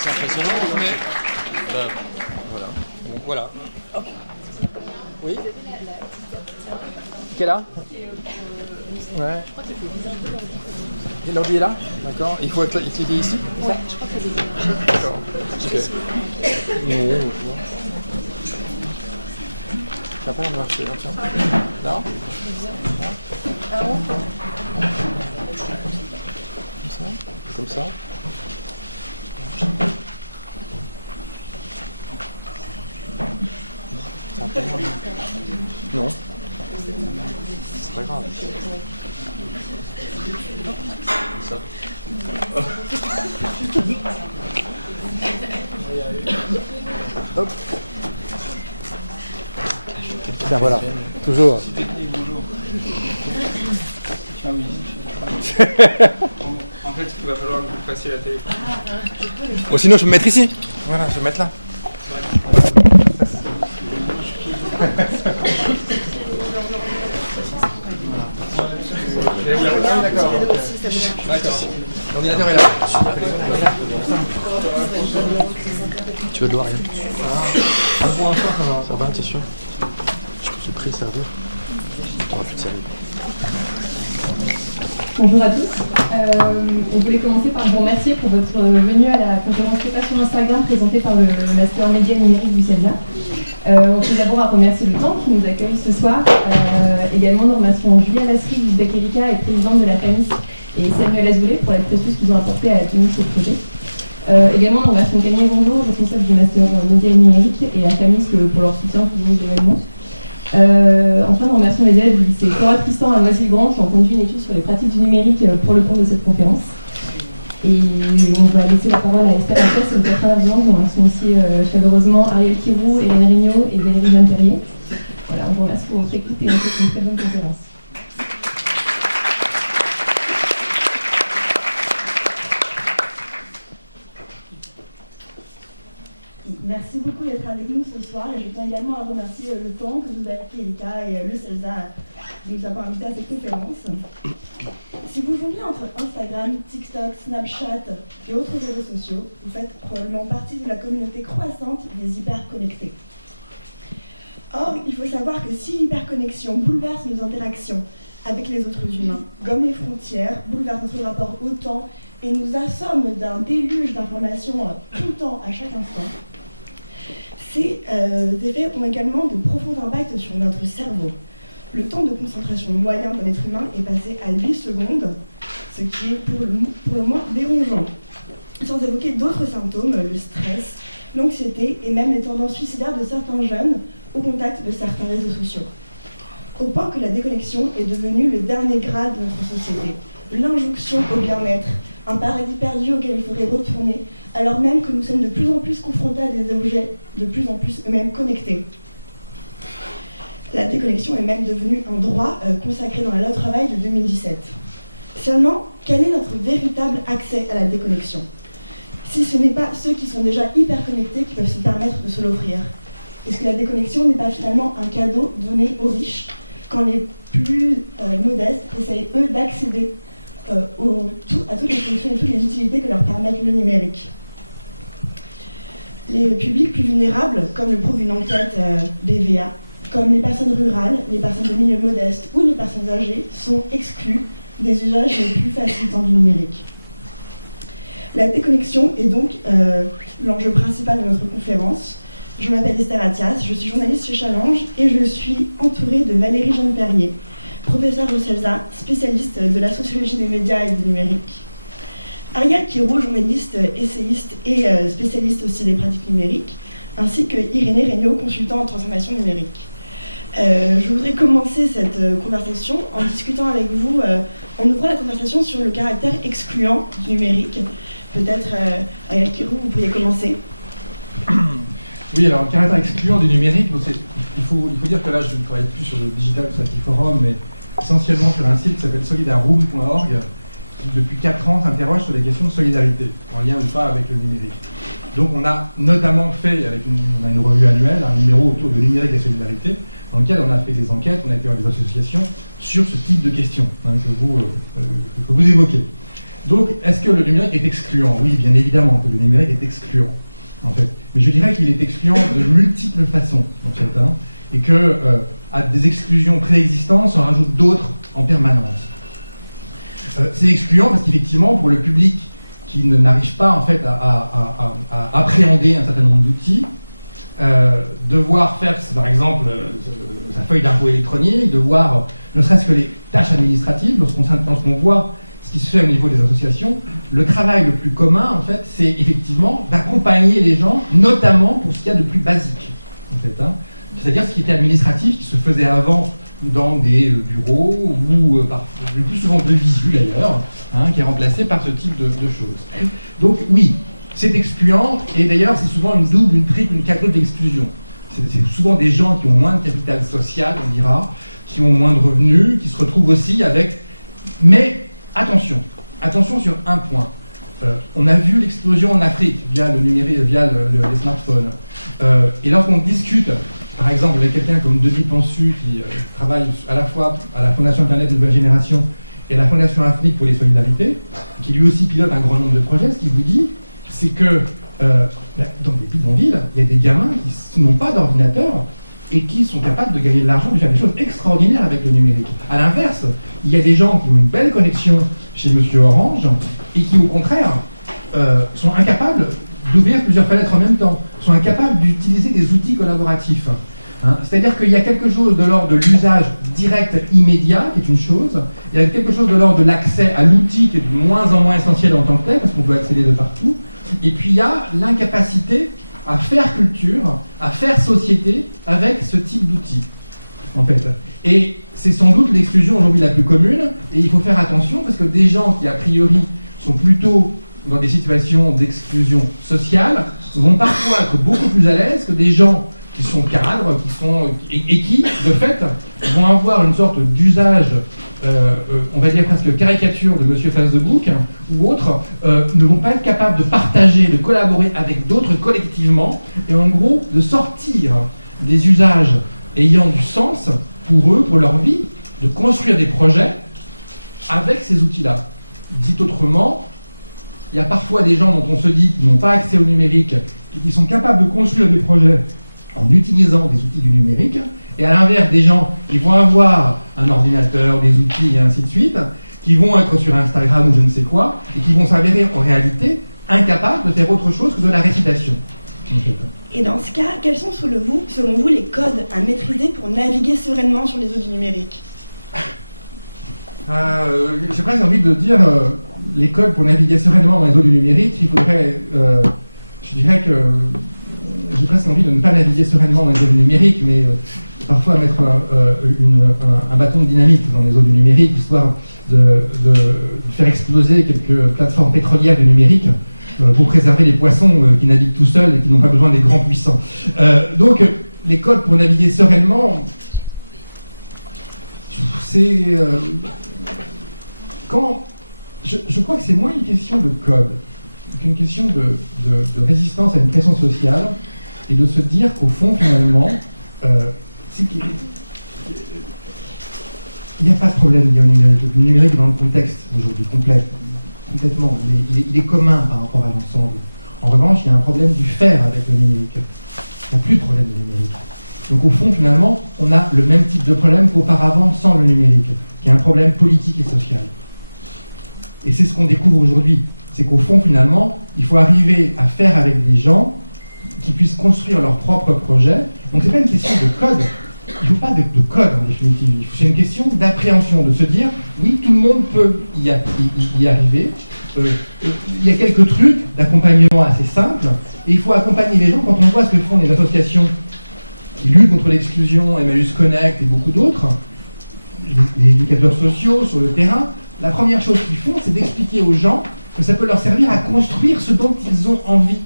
assez impressionnant, mais voilà. Bon, voilà. Hop. Oui. Quelle là? Ouais. L'ordi est là? D'accord. Il faut cliquer ici? Ouais, je crois que c'est des. D'accord. Ok. Non, ça n'a pas l'air de marcher, hein, tiens. Là? Ah bon? Comme ça. C'est un peu grave. Non. C'est pas grave. Comme ça. Hop. Tiens, voilà. Toujours. Ah oui. En fait, il va falloir que vous fassiez la télé. Bon, sinon, je peux me mettre ici. Voilà, je vais me mettre là. D'accord. L'ordinateur est là. Tu veux de l'eau, rien? Pour l'instant, ça va. Ça va, t'es sûr? Je peux te préserver. T'auras plus de servir. Bonjour à tous. On voulait commencer par vous remercier pour votre venue à la conférence Prépa sur Instagram présentée par le Master Média Numérique du CELSA. On tient d'abord à remercier le temps qui nous accueille ce soir. Également, nous remercions Julia Lasserie du BEC Erika et présidente de la FAMIS et Samuel Azoulay pour l'aide précieuse qu'ils ont apportée à la tenue de ce projet. Également, nous remercions Camille Rondeau, responsable du Master Média Numérique, et la FAMIS pour leur soutien tout au long de l'événement. Enfin, nous remercions les élèves du lycée Cora Tristan à Noisy-le-Grand qui ont conduit une étude sur les pratiques du numérique pour le compte de cette conférence. Et on va laisser la parole à Esther Alphès et Catherine Arviand. Nous remercions aussi chaleureusement Ariel Kirou, Hélène Rignot et Valérie Jeanne-Perrier. Voilà, on vous remercie pour votre écoute et on vous souhaite une très bonne conférence. Merci beaucoup d'être avec nous ce soir et je tiens également à remercier le temps que nous a fait Erika et le CELSA de nous avoir invités à cette conférence. Si vous jonglez entre Instagram, TikTok, Snapchat et autres réseaux sociaux, vous faites probablement partie de la communauté croissante des hyperconnectés. Or, il faut savoir que si l'hyperconnexion bouleverse nos interactions avec les autres humains, gomme les frontières, bouleverse notre rapport au temps et nous assomme d'un déluge d'informations tout le temps, à chaque instant, ces effets ont également de profonds impacts sur notre cerveau. Le temps de concentration moyen d'un être humain est passé à 8 secondes, ce qui est pour le moins dérangeant. Sans évoquer d'autres symptômes, le stress, l'anxiété et même les tendances suicidaires de certains jeunes au contact de certains réseaux sociaux. Au point que la déconnexion est devenue le dernier grade de notre société, l'injonction au bien-être, un paradis perdu auquel il faudrait retourner, alors même que nous sommes de plus en plus confrontés à des objets de plus en plus eux-mêmes connectés. La déconnexion est même devenue un droit consacré dans la loi travail de 2017. Seulement, quel est notre véritable accès à la déconnexion? Si ce n'est pas ceux qui sont déjà hyper connectés qui peuvent se permettre de se l'offrir. Est-ce que la déconnexion n'est pas finalement un cadeau donné aux riches quand les plus modestes essayent eux d'accéder à toutes les fonctions et toutes les utilités que leur permettent le numérique? Les publics plus vulnérables, comme le prouve une enquête BVA, comme les personnes rurales, les personnes de milieu modeste ou les personnes âgées, sont exclus des usages les plus facilitants du numérique. La déconnexion est donc l'enjeu principal de notre conférence. Je m'appelle Esther Attias, je suis journaliste chez Challenge et je suis entourée de Valérie Jeanne-Perrier, professeure au CELSA, spécialiste de la sociologie des médias et du numérique. Ariel Kirou, journaliste, essayiste et spécialiste aussi des pratiques numériques, ainsi que Irénée Regnault, consultant en transformation numérique. Je voudrais commencer cette conversation en discutant avec vous, en ouvrant la conversation sur le caractère excluant du numérique. Peut-être, Ariel Kirou, vous pourriez commencer. Oui, alors le caractère excluant du numérique, donc il faut dire que là je ne travaille plus sur le Digital Society Forum, mais essentiellement sur un site qui s'appelle solidaroom.org, qui depuis 4 ans s'interroge sur les questions de solidarité, en lien ou pas avec le numérique. Donc on a notamment fait, on a une revue annuelle, un numéro autour de numérique et solidarité, dans lequel on a fait des enquêtes, on a été dans des associations sur ce type de questions que vous évoquez. Donc, est-ce que le numérique est excluant? Oui, bien évidemment que le numérique est excluant, en fait. Mais je dirais qu'il est excluant de multiples façons, en fait, hein, et que à des exclusions préexistantes s'en rajoutent d'autres en permanence. C'est excluant parce qu'effectivement, pour le public qui n'arrive pas en fait à appréhender un certain nombre d'outils, devoir faire, par exemple, sa feuille d'impôt électronique, de voir ne serait-ce que les tâches administratives, lorsqu'on voit ce qui se fait au niveau des associations, le travail le plus commun, en fait, c'est effectivement d'accompagner les gens, notamment pour ce qu'il y a de plus basique, en fait, hein. C'est-à-dire ce qui était administratif, qui se faisait avant dans des bureaux, ou le plus souvent de visu d'ailleurs, hein, qui est remplacé par ce type de choses. Donc oui, c'est excluant, et d'ailleurs c'est souvent une double, une triple, une quadruple exclusion. C'est souvent des gens qui ont moins de capital social, on dira, qui ont moins de revenus, qui se retrouvent aussi avec... Mais attention sur un point. On a vu l'explosion en Afrique via le numérique, via les smartphones. Et lorsqu'on discute, par exemple, avec quelqu'un comme Denis Pensu, qui travaille à la fois à la Fondation Internet Nouvelle Génération et à la Fondation Afrique pour les Solidarités, qui lui aussi pilote un grand nombre de projets, ce qu'il vous dit, c'est que dans des bidonvilles, il y a des gamins qui n'ont pas d'ordinateur et qui sont capables de gagner de l'argent, de faire des choses extraordinaires avec le numérique. À l'inverse, il y a des gens qui ont une belle connexion chez Monsieur Orange et qui, au contraire, sont incapables d'ouvrir plusieurs fenêtres en même temps, sont incapables d'utiliser des outils collaboratifs. Hein, c'est-à-dire qu'il y a quelque chose de l'ordre de l'usage direct immédiat, qui est une chose, il y a quelque chose de l'ordre de l'accès à l'outil, qui est de moins en moins essentiel en tant que tel, parce qu'on peut accéder de partout, et puis il y a l'incapacité à faire culture, à faire société avec ce type d'outils, en fait. Et c'est sans doute l'exclusion aujourd'hui la plus commune, et il faut faire attention, parce que des gens qui, a priori, sont plutôt dans des situations d'exclusion sociale, vont parfois être beaucoup plus à l'aise que des gens qui sont cadres, et qui, de fait, vont avoir une sorte d'usage, on va dire presque caricature de Monsieur Facebook, ou autres, ne vont pas être capables de partager, de collaborer avec d'autres collectivement, et en gros, de sortir des usages ayant du sens pour eux, pour leur vie, de construire des projets avec ces outils-là. Dit autrement, il y a parfois des gens dont on se dit qu'ils n'ont pas accès au numérique et qui sont capables de construire des projets en utilisant des outils du numérique, et à l'inverse des gens qui vont avoir un ordinateur, des outils et ainsi de suite, qui vont être sur Instagram ou je ne sais quoi, et qui vont s'avérer en réalité incapables de faire autre chose que de la récitation. Et dans ce cas, quels sont selon vous les codes à maîtriser pour naviguer sereinement sur les eaux du numérique? J'ai presque envie de dire les codes pour naviguer sereinement dans les eaux du numérique. Il faudrait, je dirais que j'ai presque envie de ne pas naviguer sereinement dans les eaux du numérique, mais parfois mettre un bâton de dynamite dans les eaux du numérique, histoire de faire exploser quelques plateformes pétrolières du numérique pour préserver les poissons qui naviguent tout seuls et qui n'ont pas besoin des grands puissants. Donc, les codes pour naviguer sereinement, c'est... je crois que c'est moins une question de code qu'une question de résistance à une pression sociale, et de se dire qu'au fond, finalement, il n'y a pas de problème lié au numérique. Le numérique, dans le contexte aujourd'hui, complètement, il est commun par rapport à l'ensemble. En revanche, il y a un problème du faire avec le numérique. Il n'y a plus de problème de numérique. Donc au fond, finalement, on a le même type de problème qu'auparavant sans le numérique, qui est un problème politique et social. Et c'est ce qu'on découvre aujourd'hui. C'est qu'au fond, finalement, il faut arriver à faire avec des gens qui puissent construire leurs propres projets. Donc c'est pas une question de code. Il ne faut pas de code en définitive. C'est une question d'appréhension, de se dire, oui, tout le monde peut y arriver. Il y a quelques trucs d'accompagnement assez simples, et il faut accompagner les gens. Quand on voit ce que font les associations qui luttent contre l'exclusion, Emmaüs Connect et beaucoup d'autres, les éducateurs sociaux sur le terrain, la première chose qu'ils font, c'est d'expliquer aux gens que ça peut leur servir à construire ce dont ils ont envie,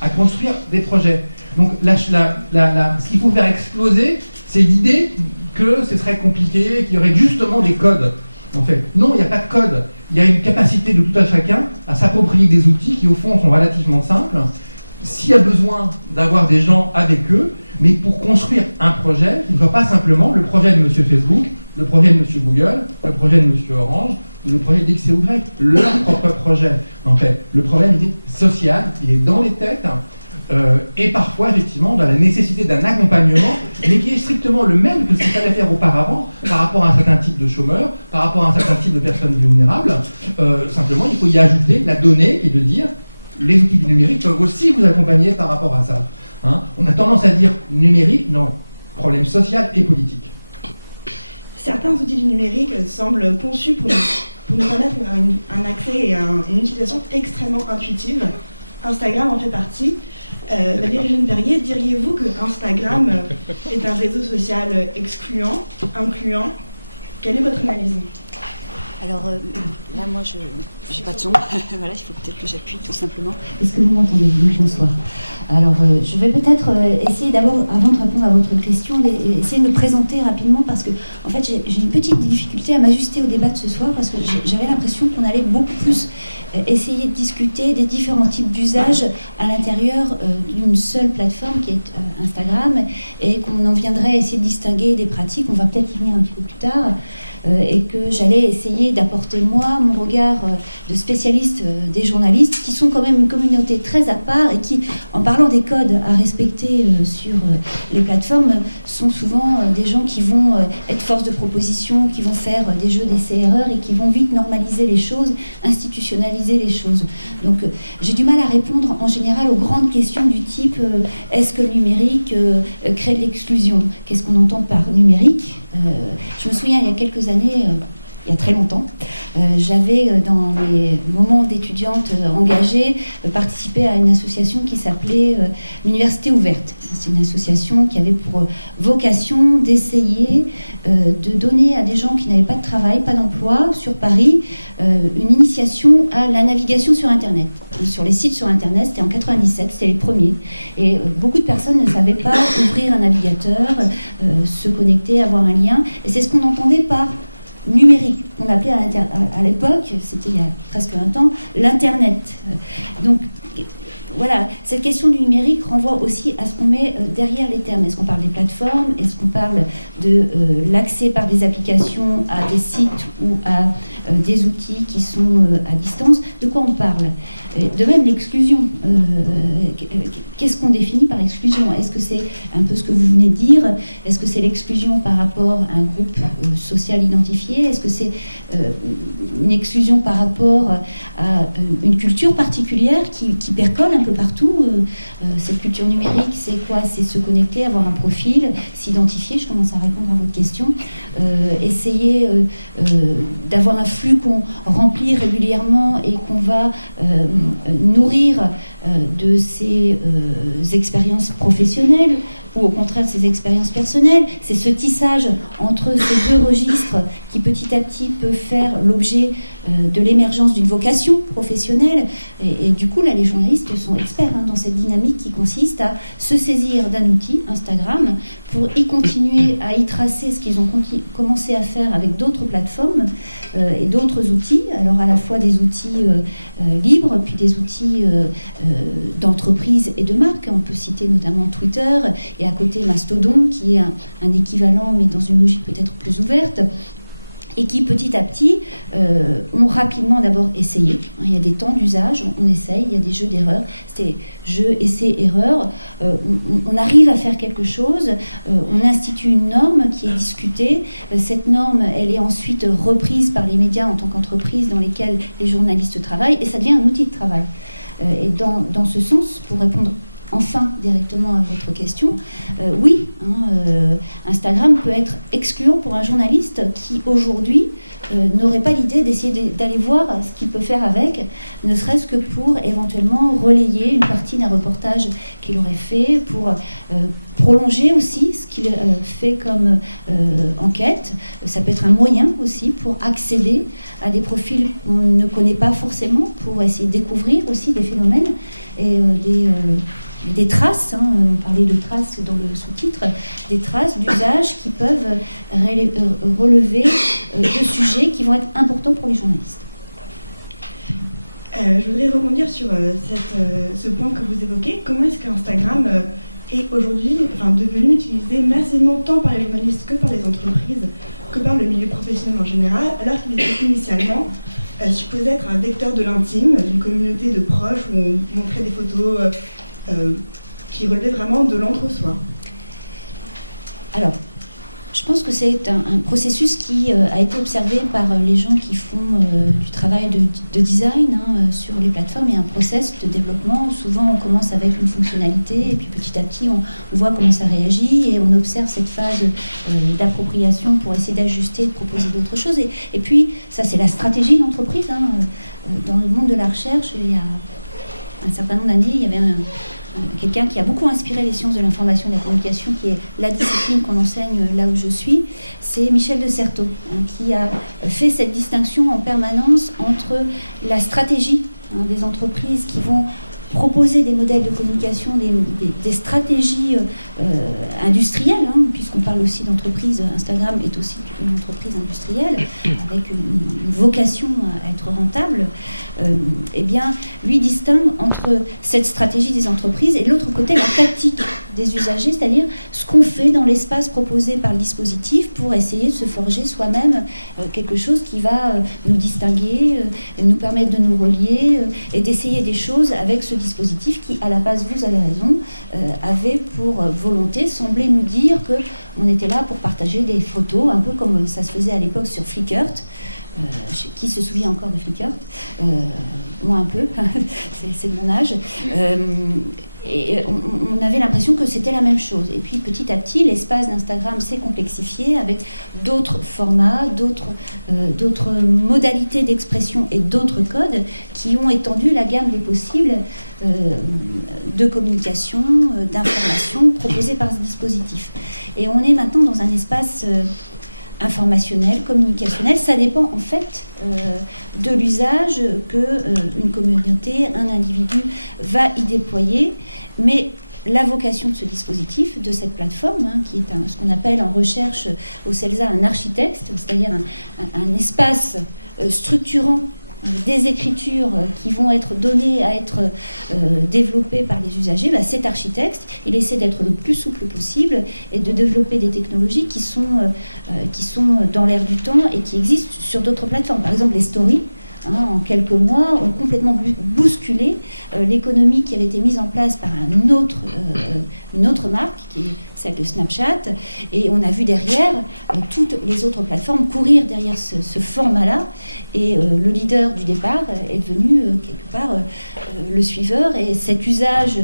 à construire des projets. Donc ce qu'il faut faire exploser, c'est l'idée que ce serait compliqué, qu'il y aurait justement des codes. En fait, non, il n'y a pas de code. Il y a une capacité de tout à chacun à s'approprier des outils qui, au fond, sont relativement simples. S'il y a besoin d'avoir des gens avec eux, mais pour construire un projet qui ne soit pas simplement le projet de Monsieur Facebook le projet de M. Google, le projet de M. Orange, le projet d'X et Y, leur propre projet. En fait, le problème, il est social, il est dans les têtes, et parfois, effectivement, dans la nécessité d'un accompagnement, mais qui est strictement le même que ce qu'il fallait faire auparavant par rapport à un certain type de chômeurs, par rapport à un certain type de personnes vulnérables. Simplement, il faut y ajouter la donnée et de dire les outils du numérique peuvent aussi vous accompagner par rapport à ça. Hein, on a tendance à dire numérique, non, problème social et politique. Certains outils du numérique semblent conçus pour nous permettre un accès et une utilisation extrêmement intuitive. Instagram en fait partie. Valérie Jeune-Perrier, diriez-vous que Instagram est un réseau social excluant, incluant? Quelle est votre analyse? Alors là, moi, je n'ai pas de son. Voilà, il faut peut-être que j'appuie tout simplement. Est-ce que vous m'entendez? Bonsoir. Alors, je vais peut-être essayer d'abord, avant de répondre à votre question, essayer de me présenter rapidement parce que, en fait, j'ai une petite difficulté à m'ajuster au débat de ce soir parce que j'avais l'impression qu'on allait beaucoup plus essayer de discuter des différents types d'usages à l'intérieur d'une seule plateforme qui est Instagram et qu'on en viendrait à essayer de distinguer des pratiques. On va peut-être y venir un petit peu plus tard. Et que j'allais essayer d'apporter moi mon regard de spécialiste des journalistes qui sont quand même une communauté très à part et qui, en parlant des codes à respecter sur les plateformes, sont souvent des gens qui vont être force de proposition, qui vont faire des jeux d'essai-erreur et qui vont vite normaliser les choses, institutionnaliser les choses. Donc j'ai du mal à répondre en général aux grandes questions du type est-ce que le numérique crée de l'exclusion? Qu'est-ce qu'on entend par numérique? Je me souviens, il y a quelques années, il y a très longtemps, j'avais, dans les moments d'étudiante engagée, participé à une association qui s'appelait l'Université Ouverte. C'est une association qui avait pour vocation d'essayer de donner à des gens qui n'avaient pas de travail, pas d'emploi, sur Paris, une initiation à la navigation sur Internet. Sur les sites sur Internet, c'était en 97, c'était les premiers. Et beaucoup de personnes ne savaient pas ouvrir un navigateur, se connecter, avoir un lien. Et c'est ce qu'on entendait par numérique, qu'on appelait à l'époque, c'était il y a presque 20 ans, l'Internet. Donc voilà, cette question du numérique renvoie aussi à ce qu'on met derrière les termes. Est-ce qu'on parle des plateformes? Est-ce qu'on parle de l'accès par des applications à des sites ou à des outils qui sont à distance? De quoi on parle? De même, l'exclusion. Qu'est-ce qu'on définit par exclusion? Est-ce que c'est un peu ce que vous venez de dire? Est-ce que c'est l'exclusion par rapport à un groupe social identifié? Est-ce que c'est une exclusion par rapport à une culture particulière qui percole un peu partout? Cette culture numérique, c'est quoi? C'est se connecter, avoir un profil, s'identifier. Je commence à répondre à votre question. Essayer d'avoir un flux qu'on remplit régulièrement et qu'on va nourrir de ces expériences professionnelles ou au contraire ces expériences personnelles. C'est ce tissage entre ces deux registres qui petit à petit peut faire l'objet de l'émergence d'une vocation professionnelle. Et du coup, là, les journalistes sont experts dans cette dynamique qui consiste à se saisir d'un outil, Instagram, pour y continuer à y tracer ce qu'ils ont commencé à faire avec d'autres plateformes et d'autres outils. Alors à la fois des outils libres, puis des outils d'entreprise et de marque. On peut citer notamment Twitter et à côté Mastodon, qui est un équivalent, mais dans une logique peut-être plus ouverte, et qui petit à petit ont rapidement d'abord essayé. Il y a des temps d'usage, on essaye, il y a des jeux d'erreur. C'était jeu, essai, erreur. On arrive à faire quelque chose, on institue une norme qui est discutée. Cette norme, elle est ensuite reprise par les médias en tant qu'entreprise dans lesquelles les journalistes travaillent, et ça devient un outil de travail. Et dans ce sens, pour répondre enfin directement à votre question, oui, Instagram peut être excluant pour un journaliste qui aujourd'hui n'aurait pas l'idée d'essayer d'aller voir ce qu'il peut faire avec, ne serait-ce que pour éventuellement relayer une partie d'un reportage qu'il aurait fait, pour prolonger aussi ce qu'il fait comme enquête. Ça peut être un moyen aussi pour accéder à des profils qu'on ne connaît pas forcément, pour essayer de découvrir aussi des phénomènes et des traces, on parlait de traces dans le sous-titre, des traces d'usage qui peuvent relever de sujets qui vont être importants pour les journalistes. Je voudrais rebondir sur ce point que vous évoquez. Comment est-ce qu'Instagram est aujourd'hui devenu utilisé massivement tant par les journalistes que par les entreprises, que par le milieu professionnel en général, alors qu'il était initialement supposé être un vecteur de l'intime, d'une communauté de proches où on montrait des photos qui relevaient vraiment de l'entre-soi. Alors, je pense que c'est un processus qui a été observé par les gens qui font du travail de design sur les plateformes. Il y a un process de développement. Souvent, on commence avec une fonctionnalité et puis petit à petit, on voit comment ça réagit et on observe cette phase d'appropriation pour essayer d'ajuster, de proposer d'autres choses. Et puis, ça, c'est la stratégie d'entreprise. Dans le monde de la recherche, il y a un certain nombre d'années, il y avait quelqu'un qui a beaucoup inspiré les sciences de l'information et de la communication, qui est la discipline qu'on enseigne là où je suis, c'est Michel de Certeau, qui a fait cette distinction en permanence entre la stratégie des entreprises qui vont proposer des modèles de communication, des stratégies industrielles, puisqu'on parle aussi d'entreprise. Instagram est aussi une entreprise industrielle avec une vocation à être rentable. Eh bien, lui distingue entre cette stratégie des entreprises et de l'autre côté la tactique des usagers, c'est-à-dire ce qu'on fait dans l'espace proposé par le dispositif pour essayer de se forger soi-même quelque chose qui va nous distinguer, nous permettre de nous relier et d'essayer des choses avec ce dispositif qui, à la base, vous avez raison, avait pour volonté, semblait nous dire qu'on était là pour partager des photos, un peu comme ça se faisait à l'époque sur Flickr. Qui se souvient encore de Flickr? Moi un peu, c'est de mon âge. Et on avait l'impression que c'était la même chose. Et puis petit à petit, l'espace d'Instagram s'est complexifié avec d'autres formats, d'autres modalités d'expression et d'autres codes qui ont étendu la gamme des possibles de communication, d'information proposées par ce dispositif. Et on est maintenant dans un espace informationnel, communicationnel. Ça dépend en fait de l'usage qu'une communauté, un individu va y déployer. Mais la vocation de ce dispositif, de cette plateforme, qui est ce qu'on appelle en recherche au CELSA un architecte, c'est-à-dire un espace structurant des écritures qui vont être données à être développées par les usagers, cet architecte, il essaie d'être le plus souple possible et de développer des technologies qui sont dans l'air du temps et qui existent sur d'autres plateformes. Par exemple, les stories, en quelques mois, ont complètement bousculé l'économie qui avait été mise en place par une autre marque, qui est celle de Snapchat, et on a vu derrière toutes les autres plateformes courir derrière ce format-là, et le leader du départ est devenu quelque part le suiveur, et cet usage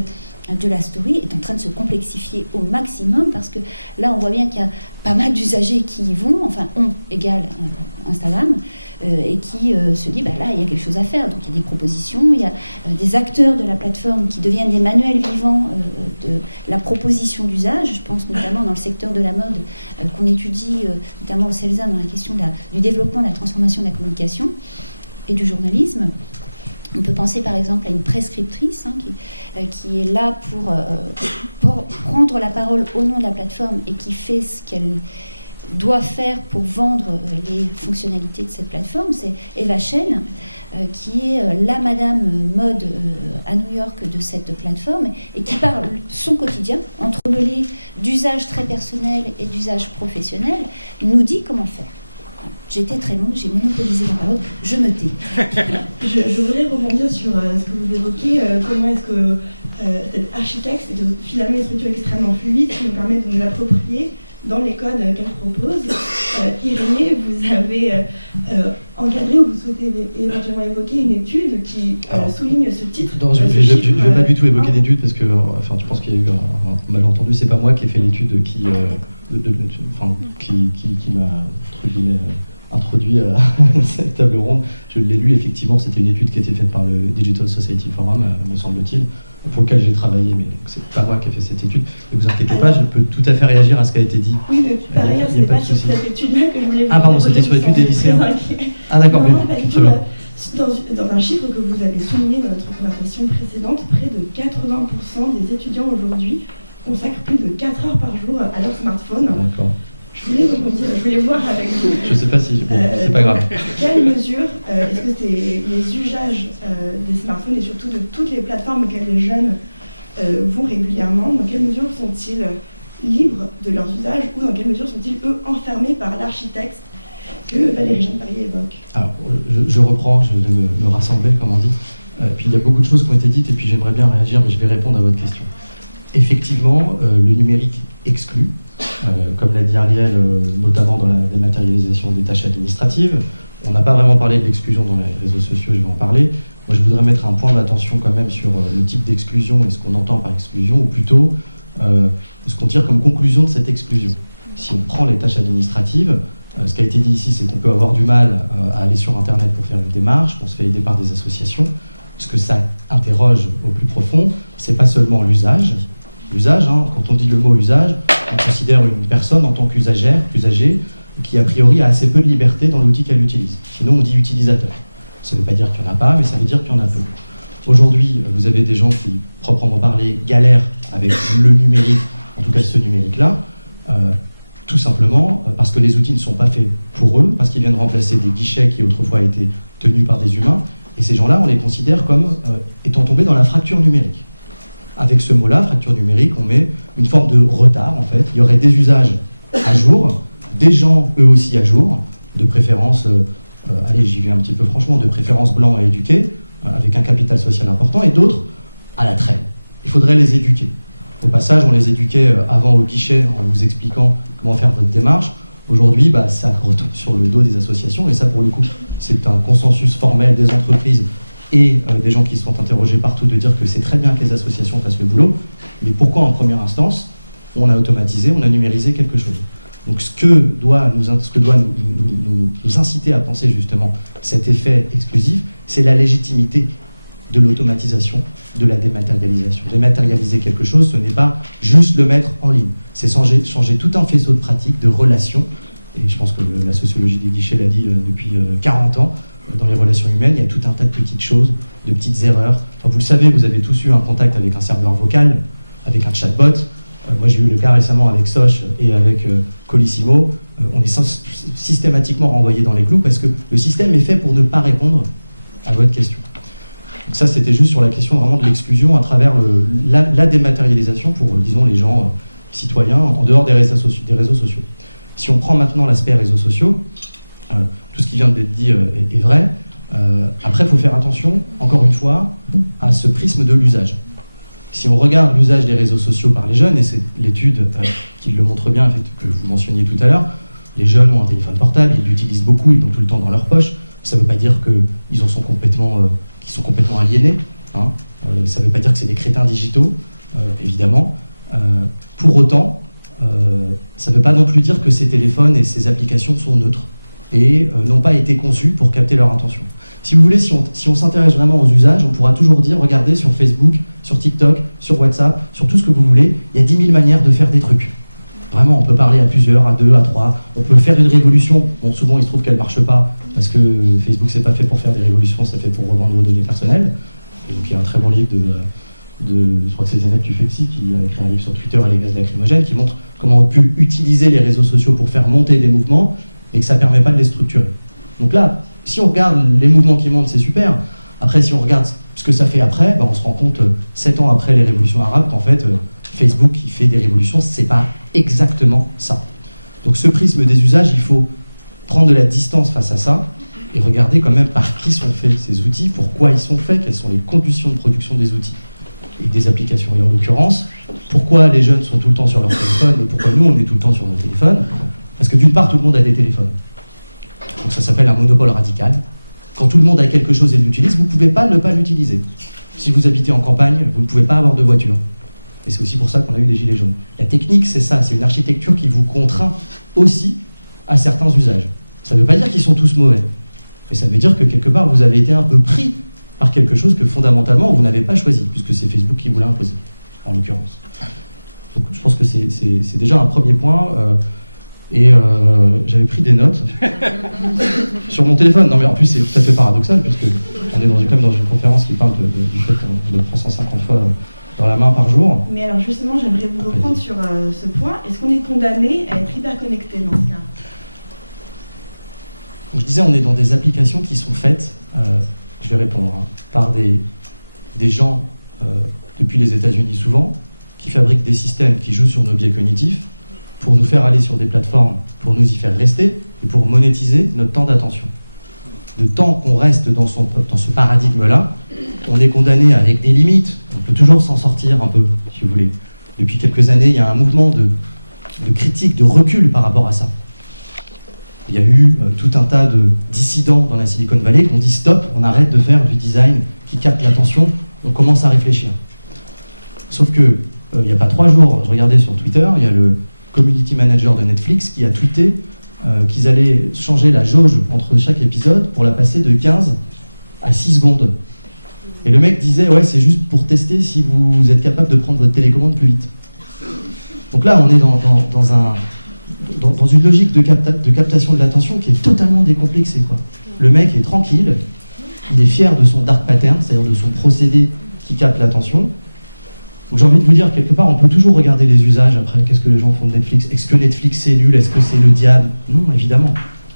de la story est en train de se complexifier au maximum, parce que là on voit bien qu'il y a pas mal d'usagers qui y vont, égale Instagram, et qui se dit, là, il y a quelque chose à faire. Donc, il y a des propositions, il y a des acteurs de la plateforme qui deviennent des manuels vivants de la proposition d'usage. Je pense notamment dans le secteur de la mode qu'on étudie, notamment au CELSA, dans la question du développement, de la transformation de la communication et du journalisme. On peut penser par exemple à une prescriptrice qui est là pour prendre la parole au nom de la plateforme et qui fait ce qu'elle doit faire pour vendre les fonctionnalités de cette plateforme. C'est Eva Chen, qui est la madame mode à New York de cette plateforme et qui parle son quotidien, entremêlé d'usage très personnel et d'usage professionnel, nous dit comment faire. J'étais très longue, j'ai monopolisé la parole, je me tais. Je voudrais rebondir sur ce que vous évoquez, comment est-ce que cet architecte, c'est finalement une structure extrêmement fluide qui nous permet de nous l'approprier dans les codes qu'elle propose. Irénée, vous avez encadré ou vous souhaitez éventuellement évoquer une étude qui souligne ce titre. Non, je ne vais pas du tout évoquer d'étude parce que je pense qu'il y a eu un malentendu. C'est pas moi qui ai fait l'étude qui m'a entre guillemets introduit à cette table ronde. Je l'ai lu, effectivement, c'était une étude qui a été faite par le Digital Society Forum, me semble-t-il, pour lequel j'ai travaillé, mais c'est pas moi qui ai fait cette étude. Ne vous inquiétez pas, je peux tout à fait réagir à ce qui a été dit. Oui, mais par ailleurs, ce n'est pas sur cette étude-là que je voulais vous... Ah pardon, c'était sur l'étude des lycéens. Ah d'accord, non, pas du tout. Dans un chiffre que vous avez souligné dans notre conversation précédente, près de 80% des étudiants aujourd'hui consacrent plus de 4 heures par jour à leur smartphone. D'accord. Je voulais rebondir, je voulais voir avec vous. Je sais pas si... Bon, c'est pas grave. Quelles mesures est-ce que c'est les usages des smartphones et surtout de toutes les plateformes auxquelles les jeunes vont régulièrement, dans quelle mesure sont-ils libres de leurs usages ou dans quelle mesure sont-ils, eux, enfermés par l'architecte que Valérie Jeanne Parier évoque? Alors, je reprends, je vais me rassembler, comme on dit. Puis il y a beaucoup de choses qui ont été dites, et puis j'aimerais bien réagir, mais je vais répondre à votre question. Effectivement, le numérique exclut, comme l'a dit Ariel, notamment dans la dématérialisation des tâches administratives. On n'a pas vraiment parlé de l'exclusion dans les réseaux sociaux, je vais en parler. Moi, je voudrais mettre un point d'attention quand même sur le type d'exclusion et ce qu'on entend par exclusion, ou plutôt ce qu'on tire comme conclusion de cette exclusion. Si on prend les tâches administratives, ce qui a été dit ici, c'est qu'on peut avoir du mal à aller sur Internet pour faire une démarche, qu'on se fait aider par des associations. Ce que ça interroge au plus profond, c'est pas seulement l'usage. L'usage, quand on dit le mot usage, on considère une personne en tant qu'usager, qui a priori a assez peu de liberté dans l'outil qu'elle utilise. Sinon, on dit utilisateur. Ça ne veut pas dire qu'il n'y en a pas, mais ça veut dire qu'il y en a peu. Aujourd'hui, vous avez des gens qui, proprement parlé, galèrent avec le numérique, en tout cas ce numérique-là, tout simplement parce que les outils ne sont pas faits pour eux, parce qu'ils viennent remplacer des guichets qui autrefois étaient tenus par des humains, et ces gens-là, on les considère comme étant tombés dans la fracture numérique. Avec ce mot-là, fracture numérique, on met une forme de retard, en fait. Il y aurait des usages à jour, des gens, eux aussi, à jour, de préférence, allez, j'y vais un petit peu franchement, de préférence blancs et éduqués, avec un capital social important, et d'autres à la traîne. Il faudrait les éduquer. Au passage, on les éduquait avant au guichet en vous expliquant comment faire votre démarche. Aujourd'hui, ça retombe sur le dos des associations, et ça, pour le coup, c'est un consensus formel des entreprises et des gens qui se sont interrogés partout de dire que c'est très bien que les associations fassent le boulot, mais pourquoi en première instance, on a automatisé, on a numérisé quelque chose? Donc ce que doit nous inciter à penser justement cet effet exclusif, c'est la légitimité de l'automatisation, de la dématérialisation. Dématérialiser quelque chose, ce n'est pas juste le mettre en ligne, c'est changer tout un faisceau de pratiques, de relations, et je pense que la sociologie des guichets l'a dit depuis 40 ans, dans les relations humaines, il y a tout un tas de petites choses, de petites erreurs. Enfin, vous le savez, vous avez tous eu un contact avec un serveur vocal, avec un chatbot. Moi, j'ai eu le cas récemment avec Soch et avec Colissimo. On est systématiquement renvoyé dans les clous parce que le système est fait pour ne pas répondre à votre question. Donc ça, c'était juste sur la question vraiment de l'exclusion à travers la dématérialisation pour, disons, les gens citoyens en dehors des réseaux sociaux. Si on prend maintenant l'aspect réseaux sociaux, tout ce qui vient d'être dit est vrai. Après, il faut faire attention, encore une fois, à ce prisme de l'usage. Si on regarde l'usage des réseaux sociaux par les jeunes, et c'est l'étude qui le montre bien, en fait, que vous mentionniez tout à l'heure, les jeunes ont un téléphone portable, ils l'utilisent beaucoup, ils l'ont tout le temps dans leur poche. Ça ne veut pas dire qu'ils sont complètement aliénés. Ça ne veut pas dire que c'est des crétins digitaux, évidemment. Pour autant, ça ne veut pas non plus dire que ces téléphones et ces applications sont neutres et n'ont pas été conçus pour capter leur attention. Si vous voulez, si on s'intéresse vraiment aux usages, on pourra toujours dire, regardez sur Facebook, sur TikTok, sur WhatsApp, sur tout ce que vous voulez, il y a 10 000 manières de faire des trucs. Vraiment, on peut parler à plusieurs, à deux, à trois, on peut faire une révolution. Bon, souvent, il se trouve qu'elle ne marche pas, parce que Facebook, c'est pas fait pour faire des révolutions, c'est fait pour revendre vos données personnelles. Et donc, il y a un très bon livre je crois que c'est Zeynep Tufekci qui a écrit un livre sur Twitter, les gaz lacrymogènes, qui montre comment on peut utiliser les réseaux sociaux pour faire monter des mouvements, et que ça ne permet pas de les structurer. Donc là, si on regarde les mouvements qui montent, c'est super. Après, si on regarde ce que ça fait après, on se rend compte, 7 ans après les révolutions arabes, qu'en fait, Facebook qui fait des révolutions, c'est pas exactement ça. Donc ce prisme des usages, il faut prendre de la distance face à ça et regarder quand même par qui sont faits ces outils, pourquoi ils sont faits, quelles sont les conditions de production des outils et des applications. Et en l'occurrence, pourquoi les jeunes sont tout le temps sur leur téléphone et pourquoi nous, on est tout le temps sur nos téléphones? Parce que d'une part, tout le monde a des téléphones. Donc ça s'appelle un monopole radical. Quand tout le monde a quelque chose et l'utilise, vous ne pouvez pas ne pas l'utiliser. Si vous habitez en campagne, vous ne pouvez pas avoir de voiture. Et c'est aussi pour ça qu'on a eu des gilets jaunes. La technique, c'est ça, c'est une architecture qui vous contraint aussi à certains usages. Ça ne veut pas dire qu'ils sont tous mauvais, mais ça veut dire que quelque part, vous avez été un peu pris par quelque chose que fondamentalement, vous n'avez pas choisi, puisque c'est Facebook qui vous l'a imposé, en l'occurrence. Donc je pense que c'est déjà un premier point. J'avais pris des notes sur mon téléphone. Non mais en plus c'est tout à fait paradoxal puisque on est quand même dans une conférence qui parle du fait qu'on le prend 150 fois dans la main par jour. Mais alors justement j'aimerais vous reprendre sur ce point. Est-ce qu'on est condamné à être hyper connecté dans ce cas? Donc, je disais on est dans des applications qui sont faites, je vais répondre, par des gens depuis les États-Unis souvent, qui fabriquent des systèmes qui jouent sur nos biais cognitifs pour nous faire aller sur des plateformes, pour nous y faire rester et pour monétiser notre temps d'attention. Le temps qu'on reste dans ce paradigme-là, on est condamné avec des limites. On peut toujours s'en sortir un peu, si vous voulez. Depuis quelques années, il y a un mouvement de critique, de recul par rapport à ça. Il y a eu tout un tas de dissidents dans la Silicon Valley qui ont dit stop, on arrête de faire du design qui capte l'attention, on commence à réfléchir. Sauf que, il n'y a pas 3 jours, je regardais sur Twitter, il y a le community manager de Netflix qui a tweeté qu'ils allaient changer la jauge entre chaque épisode pour la passer de 15 à 6 secondes. Et le mec disait, ouais, c'est juste pour tester si vous êtes capable de prendre votre télécommande plus vite. Donc là, on est dans une logique de captation de l'attention qui est totalement décomplexée, quoi. Le mec est tranquille, il est fier de son dark pattern, c'est-à-dire de son procédé qui capte l'attention. Donc j'ai envie de vous dire, quelque part, on peut toujours regarder les usages après. Qu'est-ce que les gens font de Netflix? Est-ce que Netflix c'est nul? Est-ce que c'est le diable? Non, évidemment.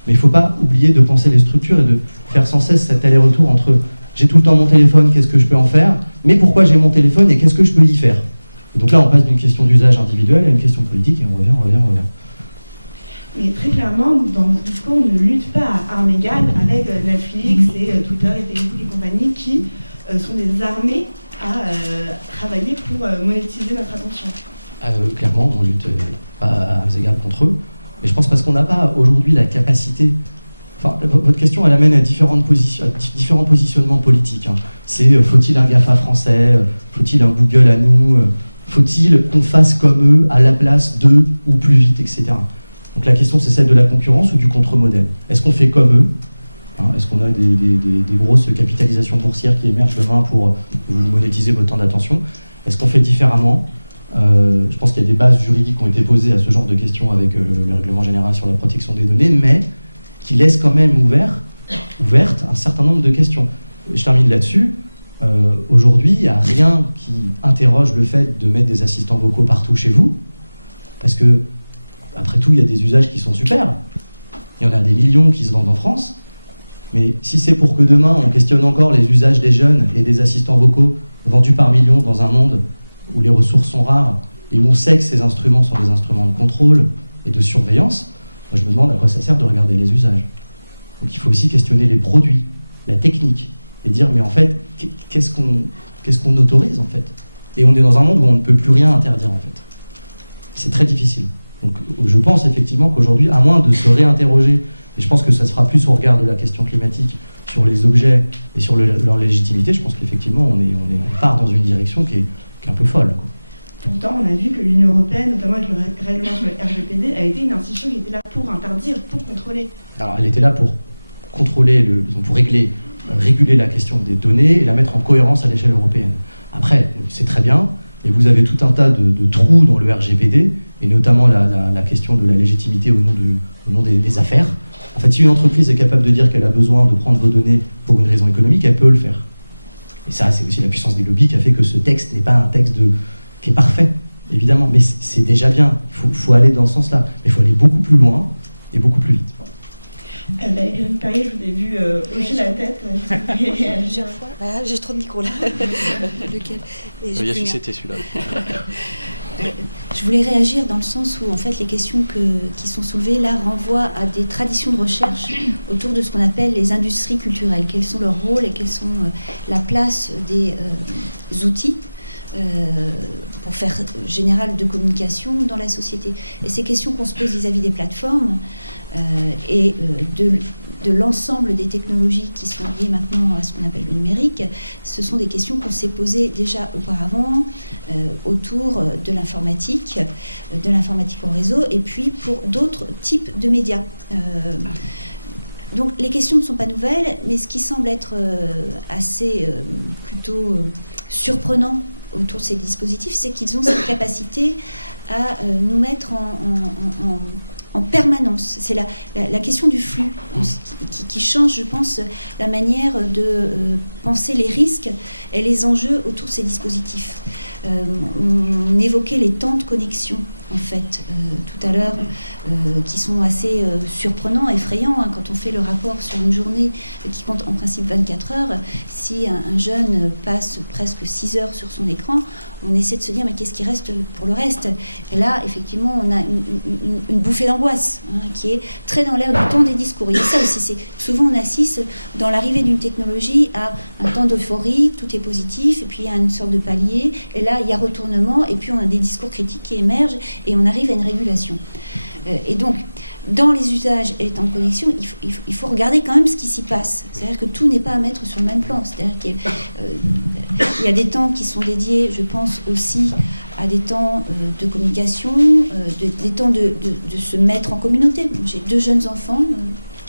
Mais il ne faut pas oublier de penser les structures et de faire sans cesse cet aller-retour entre j'ai tout le temps mon téléphone, qu'est-ce que je peux en faire? Mais pourquoi j'ai mon téléphone et qu'est-ce que je peux y faire? Et donc là, on passe d'une question d'usage individuel à une question politique et on revient. Mais très clairement, dans votre discours, on ne lutte pas à armes égales avec Netflix et Twitter et Facebook et compagnie qui sont des armées à travailler pour monétiser notre attention. Clairement, on lutte pas à armes égales contre eux. Mais je pense parce qu'on n'a pas aujourd'hui la capacité... Enfin, votre question, elle amène à différents positionnements politiques. Hein. C'est faut-il un GAFA français? Faut-il un Google à nous? Faut-il qu'on fasse comme eux, à la place d'eux, ou plus vite, etc. Donc la question, c'est celle de la concurrence ou du contre-modèle. Est-ce qu'on fait comme eux? Est-ce qu'on a des grosses capitalisations boursières qui émergent demain pour vous monétiser votre temps d'attention? Est-ce qu'on fait différemment? Je pense qu'il y a des bases juridiques qui ont été posées à ce genre de questions avec le règlement général sur la protection des données, mais qui laissent quand même ouverte un certain nombre de questions. Je termine là-dessus. Aujourd'hui, il n'y a rien qui interroge le fait de mettre des assistants vocaux partout chez vous, parce que, après tout, il y a des usages qui sont super. Il y en a des millions qui se vendent en France. Mais si c'est pour que demain, on questionne encore les usages des jeunes et des assistants vocaux vendus par millions dans un monde où les ressources sont rares et où on sait que ces instruments sont des instruments de contrôle et de surveillance, moi je me demande à quoi ça sert de regarder les usages. Donc il faut aussi questionner les produits, la technique, et dire mais en fait, qu'est-ce qu'on autorise en fait? Et on est dans un monde où on ne peut plus rien interdire en fait. C'est très difficile. Donc je pense effectivement qu'aujourd'hui, à moins de se réinterroger, et je pense que ça se fera plus au regard de la question climatique, sur les objets et sur leur légitimité, je pense qu'effectivement on part dans une direction qui est un peu folle, quoi. Pourtant, on a vu que l'Union européenne, notamment avec le règlement sur le RGPD, a été une institution qui était là pour interdire, pour contrôler. Alors elle était là pour contrôler, pour réguler la question des données et la mettre en cohérence à l'échelle européenne. Après, c'est très bien, et vous avez tout un tas de trous dans le RGPD, et notamment la question de la légitimité au nom des affaires. En fait, si une entreprise est capable de dire qu'elle a besoin de prendre vos données pour une raison économique, elle peut le faire. Et ça, c'est aussi la puissance des lobbies qui a fait que ce texte n'est pas un texte qui est parfait, évidemment, mais c'est déjà bien. Il faut aller dans ce sens-là. Mais il faut aller beaucoup plus loin et beaucoup plus vite. Éric Perrier, je vous ai vu hocher la tête. Plusieurs fois. Ah, j'ai trop de micros là. Lequel? Il y a su que c'était celui-là. Je voulais réagir dans le sens où en fait les questions qui sont soulevées là renvoient à des traditions de recherche autour de ce qu'on appelle les industries culturelles. Quels sont leurs rôles et quelle sont la place des outils pour faire général de communication dans la société. Et ces questions qu'on se pose vis-à-vis des plateformes et de l'ensemble des technologies qui sont liées maintenant à ce qu'on appelle le numérique, ce sont des questions qu'on s'est posées déjà auparavant autour de l'informatique au réseau, et puis pour d'autres types de médias. Donc les questions ne sont pas nouvelles, mais ce qui semble être assez plutôt surprenant autour de ces dispositifs, c'est qu'ils ont cette capacité à nous mettre en permanence. C'est la question du flux qui change, je pense, la manière de penser les risques et les enjeux autour de ces dispositifs. On évoquait les temps de connexion. en fait, tout à l'heure, qui sont assez surprenants, effrayants, hein, quand on fait le rapport sur une journée qui compte en principe 24 heures. Si un jeune passe presque 6 heures sur son écran, on essaie de se dire mais qu'est-ce qui reste pour le reste? Et là, effectivement, on a une bouffée d'angoisse, hein, qui est très dans l'air du temps des discours. Il y a ça aussi, c'est souvent on assiste dans l'arrivée d'une technologie à un temps d'euphorie, tout est positif, et puis il y a une sorte de palier, et là il y a retournement, et puis on a des discours critiques qui émergent, et on arrive à une régulation. Et donc, dans les usages et les temps de connexion, il faut regarder quand même ce qui s'y passe. C'est-à-dire que tout n'est pas à mettre sur le même plan. C'est-à-dire qu'il y a des temps qui sont dédiés, je pense aussi, à des temps de communication, des temps de se mettre en communauté. J'ai 2 jeunes enfants,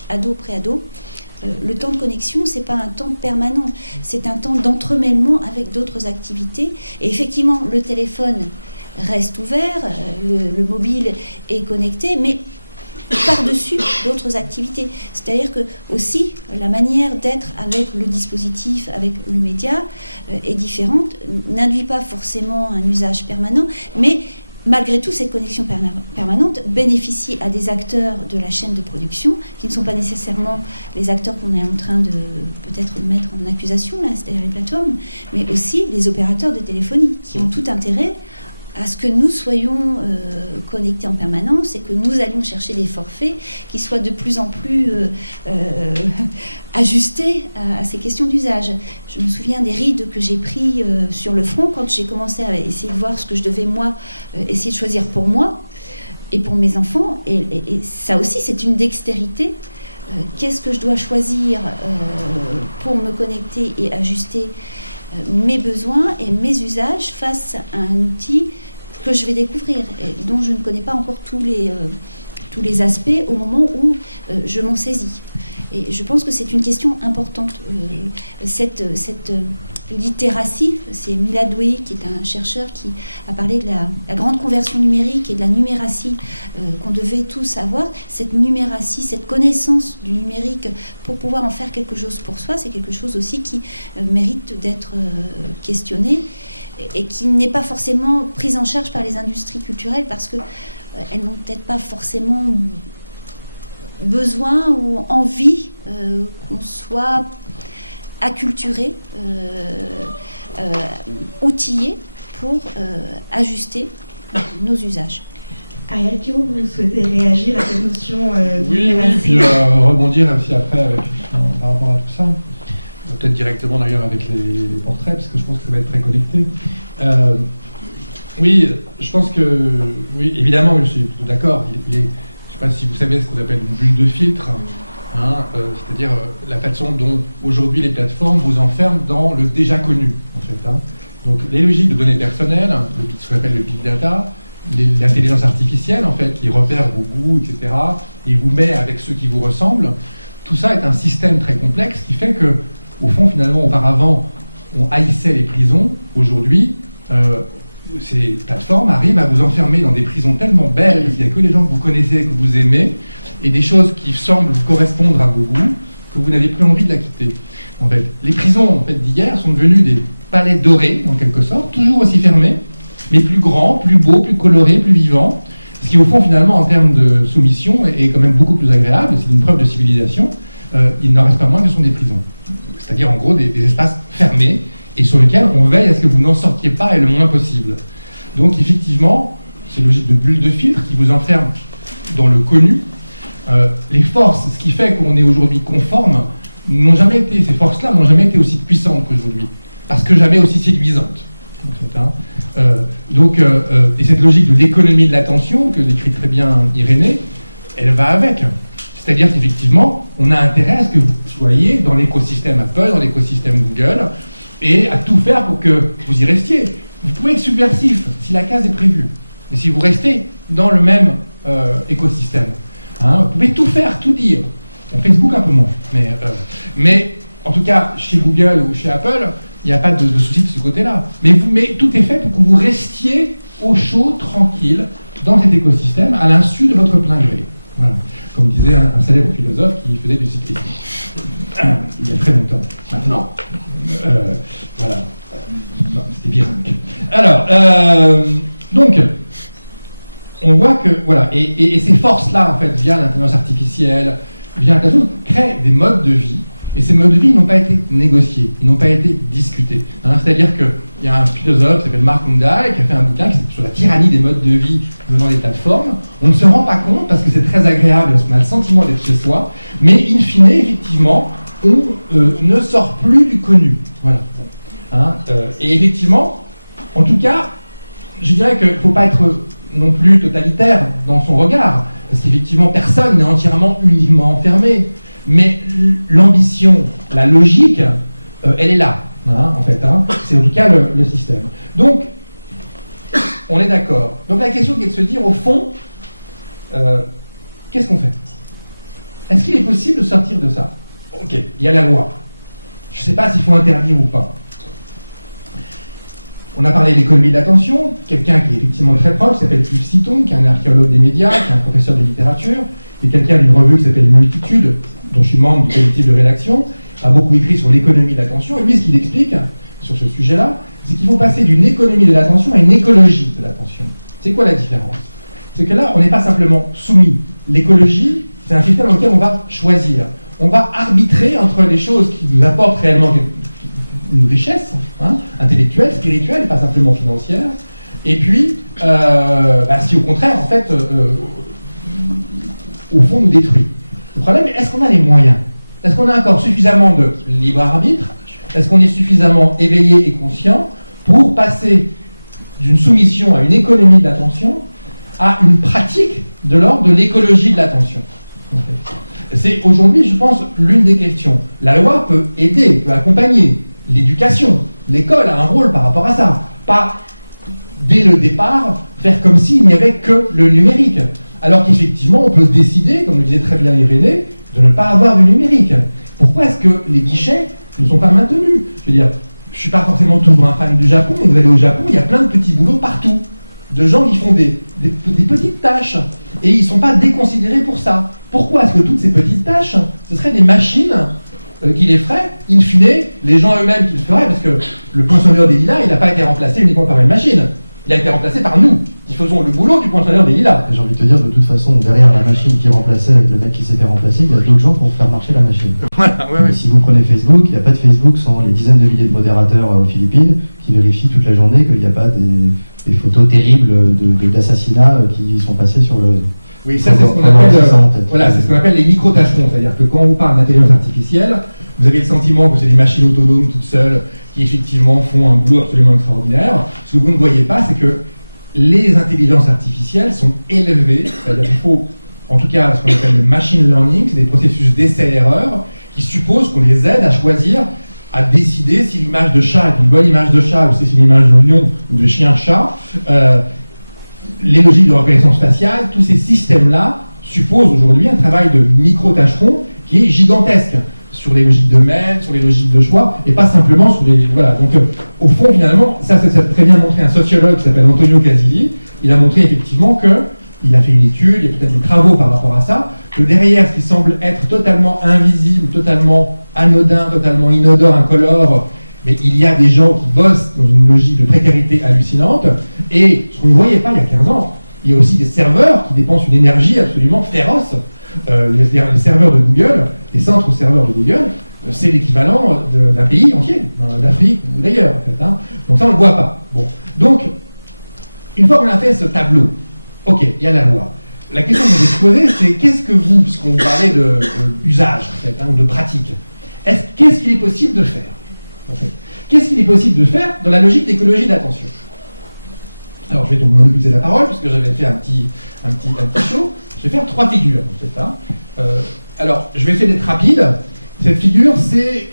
ados, pré-ados. Le temps de connexion, c'est pas un temps permanent, c'est un temps d'entremêlement avec d'autres activités. Et effectivement, le téléphone reste ouvert, le mobile est connecté, mais par-dessus d'autres activités. C'est-à-dire que aussi la manière d'être avec le dispositif, avec le média est différente, n'induit pas forcément un usage permanent, mais malgré tout, cette connexion permanente bénéficie à des acteurs de la chaîne de production qui ne sont pas nécessairement les acteurs qu'on est en train de peut-être mettre en accusation, là, c'est-à-dire les plateformes, mais aussi les opérateurs de téléphonie qui ont tout intérêt à ce que nous soyons connectés en permanence et que nous allions chercher des forfaits qui soient de plus en plus ajustés à ces questions d'usage. Je me souviens des rides que j'ai pris sur le front quand j'ai commencé à essayer de voir ce que je devais, moi, essayer de choisir pour moi et pour mes enfants. Et ça aussi, c'est une dextérité. Qu'est-ce que je dois choisir pour me connecter et ajuster mes besoins et mes usages face à un outil que je vais découvrir et dont je ne connais pas encore tous les aspects au moment où je m'en saisis. Et je pense que c'est une question importante. Cette littératie, c'est Milad Douei, qui est un chercheur qui a parlé de la grande conversion numérique et de la numératie qu'on devait tous avoir. Cette numératie, cette connaissance du numérique pour pouvoir en faire quelque chose pour soi, c'est quelque chose aussi qui mérite d'être questionné et qui n'est pas forcément prise en charge par les industries culturelles parce que elles n'ont peut-être pas forcément besoin ou envie qu'on soit acculturé, outillé pour ajuster nos usages. Ariel Kiro, vous souhaitez réagir à cette notion Oui, puis rebondir aussi après par rapport à tout ça. Peut-être directement d'ailleurs avec les portraits, parce que je pense que ça va être très connecté. Oui, je pense que, oui, évidemment, je suis plutôt d'accord. Je ne sais pas si vous savez ce qu'on appelle une bulle de filtre, hein, c'est-à-dire la façon dont aujourd'hui les plateformes vous enferment dans le déjà connu, en fait. Hein. Donc les logiques de données personnelles, ce qu'on appelle le big data, l'intelligence artificielle, en fait, qui repère vos goûts, etc., et vous met avec ceux qui vous ressemblent, tout ça est un système très complexe qui fait que, au fond, finalement, auparavant, on haïssait les prisons. Aujourd'hui, ces plateformes arrivent à vous enfermer dans des prisons tellement belles, il n'y a que les gens que vous connaissez, que vous aimez, et des choses qui semblent vous correspondre à vos goûts, que vous n'avez plus envie de la quitter. En fait, les prisons en fait, d'hier sont devenues des palais dorés, en quelque sorte, toujours aussi fermés, mais plus grands, plus beaux, plus colorés, plus vivants, ce qui, au fond, finalement, en termes de soumission, est quand même beaucoup plus agréable, c'est une preuve de civilisation. Il n'en reste pas moins que ce sont des prisons. C'est-à-dire, en gros, des espaces fermés, et sur lesquels on veille à ce que vous n'en sortiez pas et le moins possible. Donc, effectivement, c'est une logique de bulle de filtre qui vous enferme dans le connu. Les forces, ce qui fait qu'on est aujourd'hui conforme, ces forces-là n'ont jamais été aussi puissantes qu'aujourd'hui, parce que jamais aussi séduisantes. En fait, hein. Et cette logique de l'économie de l'attention, que décrit très bien Irénée, elle va avec. C'est-à-dire qu'effectivement, on a intérêt à ce que vous soyez dans l'écosystème Apple, dans l'écosystème Google, et à tout faire pour que vous y restiez. Vous pouvez être subversif si la case est prévue. Mais si vous restez dans le même écosystème, hein, vous pouvez tout faire, tout dire. Bon, Facebook un peu moins. Mais en tout cas, chez Google ou chez Apple, il n'y a pas de souci de ce côté-là. Mais tout est fait pour que vous restiez au chaud, tranquille, dans cet écosystème, à l'insu de votre plein gré. Voilà. Comme disait un célèbre philosophe qui faisait du cyclisme. Il y a très longtemps. Maintenant. Voilà. Non, c'était bien. Alors, donc, on voit que, voilà, et ces forces-là, en fait, via l'intelligence artificielle, via la chose, créent des modes de vie, et ces modes de vie n'ont pas été négociés, ils n'ont pas été discutés. Hein, c'est-à-dire qu'il y a un philosophe qui s'appelle Mark Mundai qui a fait un bouquin sur la tyrannie des modes de vie venant des plateformes. On ne se rend pas compte parce que c'est très agréable, parce qu'on a le sentiment d'être chez soi, mais in fine, effectivement, on ne sort plus du connu. Voilà. Hein, et effectivement, en tout cas, je dirais qu'il ne faut pas être non plus totalitaire dans son regard, parce qu'effectivement, personne n'est entièrement, uniquement enfermé. Mais l'ambition, la logique, elle est là, hein, en fait. Hein. C'est en tout cas le système. Donc, on est d'accord. Donc la question qui est de se dire, au fond, qu'est-ce qu'on fait? Est-ce qu'il est possible de sortir de ça? Ok, il y a la loi. Je ne sais pas s'il faut interdire ou pas. On a parlé de l'économie de l'attention. Quelqu'un qui est effectivement très proche, qui s'appelle Yves Citon, qui est un archéologue des médias, qui est un professeur de littérature, et quelqu'un d'une revue qui s'appelle Multitude, dont je suis membre du collectif de rédaction, a beaucoup écrit sur l'économie de l'attention. Et lui, ce qu'il explique sur ce sujet-là, c'est qu'il faut passer d'une économie de l'attention à une écologie de l'attention. C'est quoi la différence? C'est que là, on n'est pas simplement soumis. L'écologie, c'est un système dans lequel on va choisir. On va arbitrer entre les choses qui nous apportent réellement une richesse, hein, intellectuelle, spirituelle, et pas simplement financière. Et puis, si au contraire, en fait, au fond, nous détruit. Le problème, est-ce qu'on a les moyens? Est-ce qu'on a encore suffisamment de libre arbitre? Est-ce qu'on est suffisamment éveillé et conscient pour passer d'une soumission à une économie de l'attention à une pratique de l'ordre de l'écologie de l'attention? En fait. C'est aujourd'hui, je pense, l'une des questions. La loi peut aider, peut accompagner. L'éducation, l'école a un rôle par rapport à ça. Pas, dès le départ, faire comme s'il n'y avait que le numérique. Alors qu'effectivement, on peut se décider, comme le disait très bien Irénée, de ne pas avoir de numérique. Pourquoi est-ce que les guichets ne sont pas maintenus? Je veux dire, je ne suis pas forcément toujours un fan du Japon, mais vous allez au Japon, il y a plein de petits boulots partout. De gens qui font des petites tâches. Et ils ne sont pas déconsidérés pour ça. Pourquoi est-ce que toutes ces petites tâches, ce seraient des machines qui les feraient? In fine, les gens eux-mêmes qui le feraient, parce que le poinçonneur des lilas, il n'a pas été remplacé uniquement par une machine. Il a été remplacé par nous, qui faisons le boulot du poinçonneur des lilas. J'ai envie de te dire, de toute façon, derrière la machine qui remplaçait avec le mec qui s'est fait remplacer, il y a d'autres gens pour faire marcher la machine. Voilà, ouais. Si vous prenez Facebook, il n'y a pas de Facebook sans les dizaines de milliers de modérateurs aux Philippines qui vérifient toute la journée qu'il n'y a pas des photos terribles d'assassinats qui sont passées sur le... Oui, ça c'est ce qu'on appelle, voilà, c'est ce qu'on appelle les micro-tâcherons, c'est-à-dire que quand on parle d'intelligence artificielle, vous avez le sentiment que c'est des machines autonomes toutes seules qui effectivement font un boulot absolument extraordinaire. Ce que vous ne voyez pas, c'est que les intelligences artificielles sont élevées, c'est-à-dire qu'il faut, en tout cas, ce qu'on appelle le machine learning, c'est des processus d'essai-erreur qui supposent qu'on les aide à choisir, à décider si l'image de chat est une bonne image de chat ou si c'est une image de lion ou de chien-chat. Les logiques de reconnaissance faciale, tous ces systèmes-là supposent aujourd'hui un travail de micro-tâcheron qui est gigantesque sur les logiques de maître, sur les logiques de choix, et pas simplement sur les... Voilà, donc au fond, finalement, ça très bien montré un sociologue qui s'appelle Antonio Casilli. Il a montré effectivement qu'il a fait une étude, il y a peut-être des travaux par rapport à ça, que derrière ce qui semble être totalement invisible, totalement anodin, totalement inodore, incolore, mais il y a des gens qui bossent dans une logique de précarité hallucinante, et ce qu'on ne voyait pas il y a 15 ans, il y a aussi des serveurs qui dépensent une énergie absolument féroce. Les serveurs de Google, les centres serveurs de Google, c'est l'équivalent d'un pays entier, d'Afrique ou d'ailleurs en fait. Hein. Donc ça on ne le voit pas. Bon. Donc, une fois qu'on a fait ce tableau, ok, il y a la loi. La question que vous devez se poser, c'est qu'est-ce que vous, puisqu'on parlait d'usage en fait, hein, ou de pratique, qu'est-ce qu'il est possible de faire en fait. Qu'est-ce qu'il est possible de faire dans la logique d'écologie d'attention? Alors je vais donc monopoliser la parole, puisque j'avais fait un petit show. Je vais faire 3 figures, en fait. Hein. Alors, je vais essayer d'être rapide. Cette figure, c'est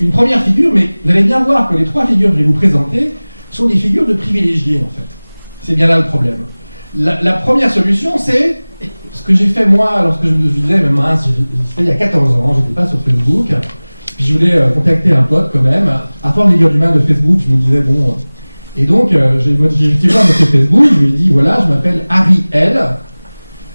une première figure, mais vous allez bien voir que les 3 figures que je vais vous présenter sont des figures de privilégiés, en fait. C'est bien là le problème. La première solution, c'est ce que j'ai fait moi, lorsque je me disais, mais mince, c'était il y a 14 ans, j'étais pas sur Facebook, puis je voulais contacter un pote quand même. À force de lire du mal de Facebook, je me disais, bon... Et donc, j'ai été voir monsieur Facebook, je lui ai dit, voilà, je m'appelle Harry L.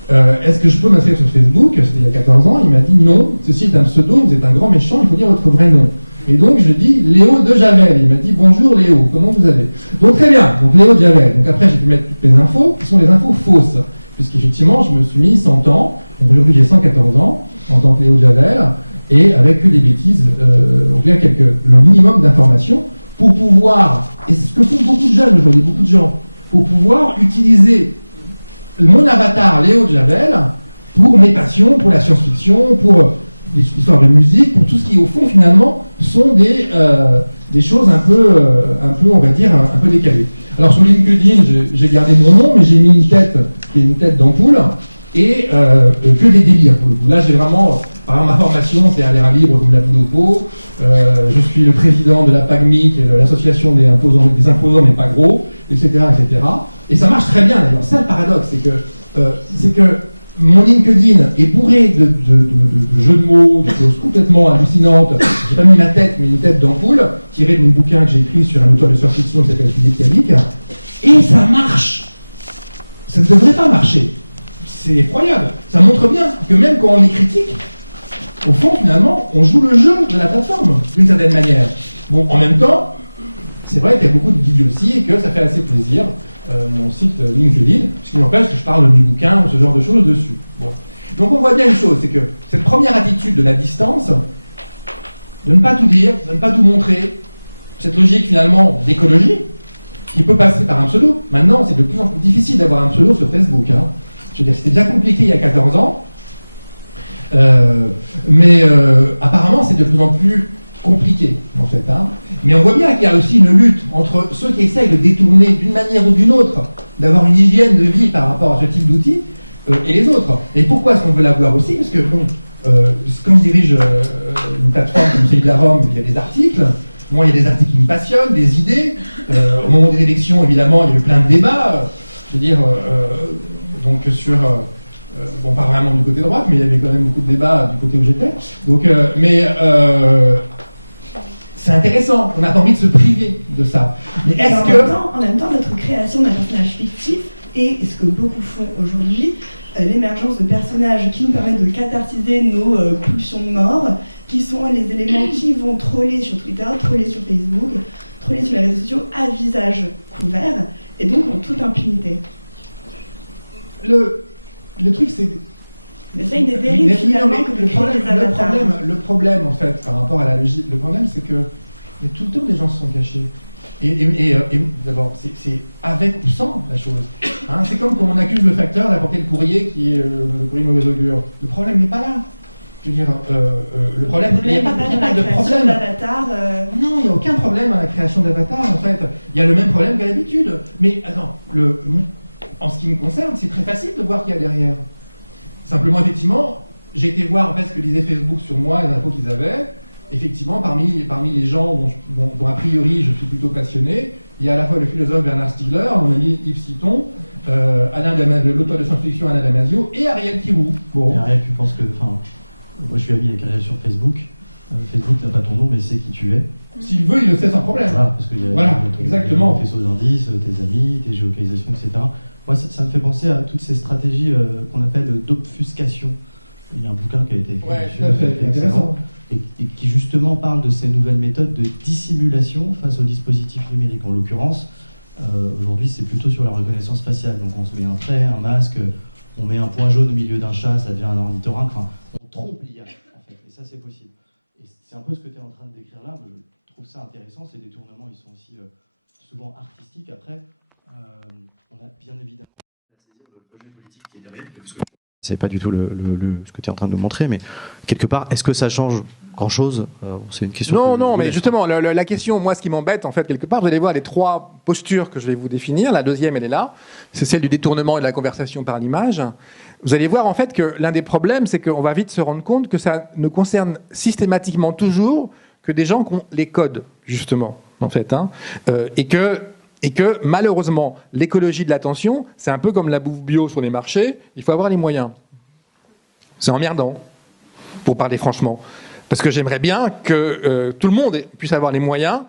Est-ce que je peux m'inscrire sur Facebook? C'était il y a 14 ans. Il m'a dit, non, ceci est un pseudo, vous êtes un grand méchant, il faut dire votre vrai nom. Et donc je dis Léo de Javel. Il m'a dit bonjour Léo, comment vous allez? Donc très bien, donc Léo de Javel. Donc après j'ai pu mettre toutes les infos qui sont des infos fausses, puisqu'effectivement je me suis mis 100 ans, donc aujourd'hui j'ai 114 ans en tant que Léo de Javel, et avec que des bêtises, ou bien le minimum d'informations pour pouvoir, et c'est ce que font beaucoup de jeunes aujourd'hui, beaucoup de gens, pour pouvoir utiliser mon avatar Léo de Javel pour mes passions, pour la science-fiction, pour des histoires de musique, pour tout ce qui au fond finalement sont des choses un peu, on va dire, un peu décalées. Alors sur LinkedIn, j'ai gardé mon nom, mais j'ai mis une tête qui est une tête d'ampoule, et que des délires pour le coup. Là j'ai vraiment, par exemple ma formation c'est à l'air libre comme la boule au pot, je suis le président de la PAGMI, qui est l'association des imposants mais pas gros, etc., etc. Et ça marche très bien d'ailleurs. C'est ça le paradoxe, c'est que mon LinkedIn est bourré de jeux de mots, de choses complètement hallucinantes. J'ai pas mis ma tête, mais une tête d'ampoule, tirée de mon bouquin que j'ai écrit sur un auteur de science-fiction qui s'appelle Philippe Cadic. Et ça marche. Ça ne devrait pas marcher. C'est effroyable. Ça montre bien que même quand on est critique, au fond, finalement, on joue le jeu de la plateforme, d'une certaine manière. Bon, en même temps, c'est vrai qu'il y a beaucoup d'idioties et que ça fait assez plaisir. Mon site LinkedIn, ce qui n'empêche que je parle de mes bouquins ou ce genre de choses dessus. Bon. Donc on voit bien une chose, c'est que cette première attitude de la distance, de ne pas tout dire, de ne pas tout montrer, cette logique finalement d'écologie, qui peut passer par un pseudo. Maintenant, c'est de plus en plus difficile d'avoir un pseudo sur Facebook. Hein. Je veux dire, c'était déjà compliqué il y a 14 ans, mais apparemment c'est de plus en plus compliqué en fait. Hein. Mais on voit bien qu'il y a aussi une lutte entre ceux qui essayent de détourner d'une manière ou d'une autre, d'avoir une hygiène de vie par rapport à ce type d'outils, et les autres. Et pourquoi est-ce qu'on veut l'avoir aussi? Parce que, bon, quand je dirige une plateforme comme celle de la Rome, il y a des articles. Moi, il y a des articles qui me passionnent, des idées. Au moment des élections, évidemment, il y a eu plein de débats. Je veux dire, donc sur... bon, pas vraiment du côté droite, mais il y avait quand même beaucoup de débats du côté où j'étais. Donc, c'est intéressant, on n'a pas envie de se priver de ça. Mais est-ce que... En même temps, notre création d'un personnage fictif, et ce que beaucoup font aujourd'hui, l'émergence de personnages qui nous permettent de cathartiser nos pulsions de mort, qui sont les éléments qui vont troller sur Twitter, troller sur Facebook, troller sur les réseaux sociaux à visage couvert, et donc en toute impunité. Le truc, c'est... Mais c'est une des dérives finalement que de créer des avatars. Le problème, en fait, par rapport à la logique, le problème, c'est que il y a tout le temps des gens qui se sont cachés. Et d'abord, c'est avec ou sans la chose. Hein, c'est comme quand on accuse le facteur d'apporter le courrier qui est le courrier de mauvaise augure. Le problème n'est pas là. Je veux dire, le problème, il n'y a pas de problème. Non, il n'y a aucun problème à la création d'avatar, en fait. Il y a le même problème qu'à l'habitude. Mais attends, en ce qui me concerne, c'est très facile de voir qui y a derrière. Simplement, effectivement, j'ai été voir en fait ce que disait Facebook sur moi, les infos qu'ils avaient. Effectivement, parmi les gens dont a priori je suis plutôt passionné, il y a à la fois le philosophe Bernard Stiegler, mon ami Yves Citon, l'auteur de science-fiction Alain Damasio et Ariel Kirou. Bon. Et Ariel, tu penses que... moi je suis ami avec Ariel sur Facebook. Facebook n'a pas ton nom, mais sait qui tu es. S'il veut, il le sait sans problème. Voilà, parce qu'il y a exactement. Tes faisceaux d'indices, tes amis, tes géolocalisations, etc. Moi, ça me fait penser à toutes ces stratégies qu'on appelle d'obfuscation. Il y a un bouquin qui a été écrit intéressant. Et qui justement parle de ces nouvelles méthodes de dissimulation face aux dispositifs numériques. En l'occurrence, aujourd'hui, c'est plutôt sur la reconnaissance faciale. Donc on se met un trait, un masque, on met un point jaune au milieu d'un chat, ça devient un ornithorynque. Enfin, on trompe l'IA, en fait. Et ça, c'est possible. Et c'est un peu ce que tu es en train de décrire là. Mais je trouve ça intéressant. Ces détournements, ils sont aussi souvent artistiques. Après, on a bien évidemment à saisir le projet politique qui est derrière. C'est pas du tout ce que tu es en train de nous montrer, mais quelque part, est-ce que ça change grand-chose? C'est une question. Non, mais justement, la question, moi, ce qui m'embête, en fait, quelque part, vous allez voir les trois postures que je vais vous définir. La deuxième, elle est là. C'est celle du détournement et de la conversation par l'image. Vous allez voir, en fait, que l'un des problèmes, c'est qu'on va vite se rendre compte que ça ne concerne systématiquement toujours que des gens qui ont les codes, justement, en fait. Hein, et que malheureusement, l'écologie de l'attention, c'est un peu comme la bouffe bio sur les marchés, il faut avoir les moyens. C'est emmerdant, pour parler franchement. Parce que j'aimerais bien que tout le monde puisse avoir les moyens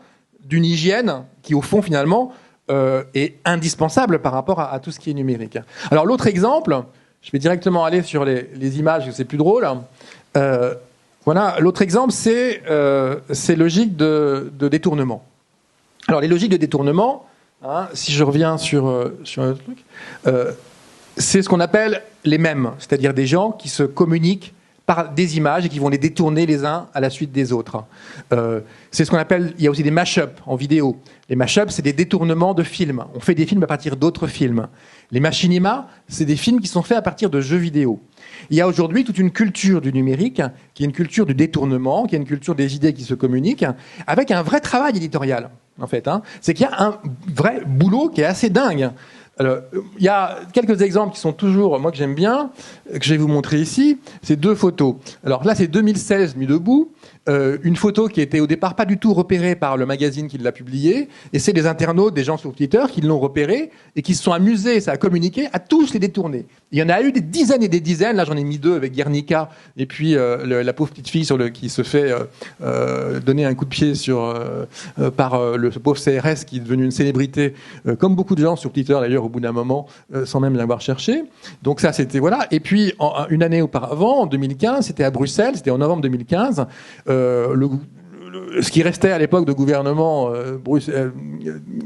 d'une hygiène qui, au fond, finalement, est indispensable par rapport à tout ce qui est numérique. Alors l'autre exemple, je vais directement aller sur les images, c'est plus drôle. Voilà, l'autre exemple, c'est logique de détournement. Alors, les logiques de détournement, hein, si je reviens sur un truc, c'est ce qu'on appelle les mèmes, c'est-à-dire des gens qui se communiquent par des images et qui vont les détourner les uns à la suite des autres. C'est ce qu'on appelle, il y a aussi des mash-up en vidéo. Les mash-up, c'est des détournements de films. On fait des films à partir d'autres films. Les machinimas, c'est des films qui sont faits à partir de jeux vidéo. Il y a aujourd'hui toute une culture du numérique, qui est une culture du détournement, qui est une culture des idées qui se communiquent, avec un vrai travail éditorial, en fait. Hein. C'est qu'il y a un vrai boulot qui est assez dingue. Alors, il y a quelques exemples qui sont toujours, moi que j'aime bien, que je vais vous montrer ici. C'est 2 photos. Alors là, c'est 2016 mis debout. Une photo qui était au départ pas du tout repérée par le magazine qui l'a publiée. Et c'est des internautes, des gens sur Twitter qui l'ont repérée et qui se sont amusés, ça a communiqué, à tous les détourner. Il y en a eu des dizaines et des dizaines. Là, j'en ai mis 2 avec Guernica et puis la pauvre petite fille qui se fait donner un coup de pied par le pauvre CRS qui est devenu une célébrité, comme beaucoup de gens sur Twitter d'ailleurs au bout d'un moment, sans même l'avoir cherché. Donc ça, c'était voilà. Et puis une année auparavant, en 2015, c'était à Bruxelles, c'était en novembre 2015. Ce qui restait à l'époque de gouvernement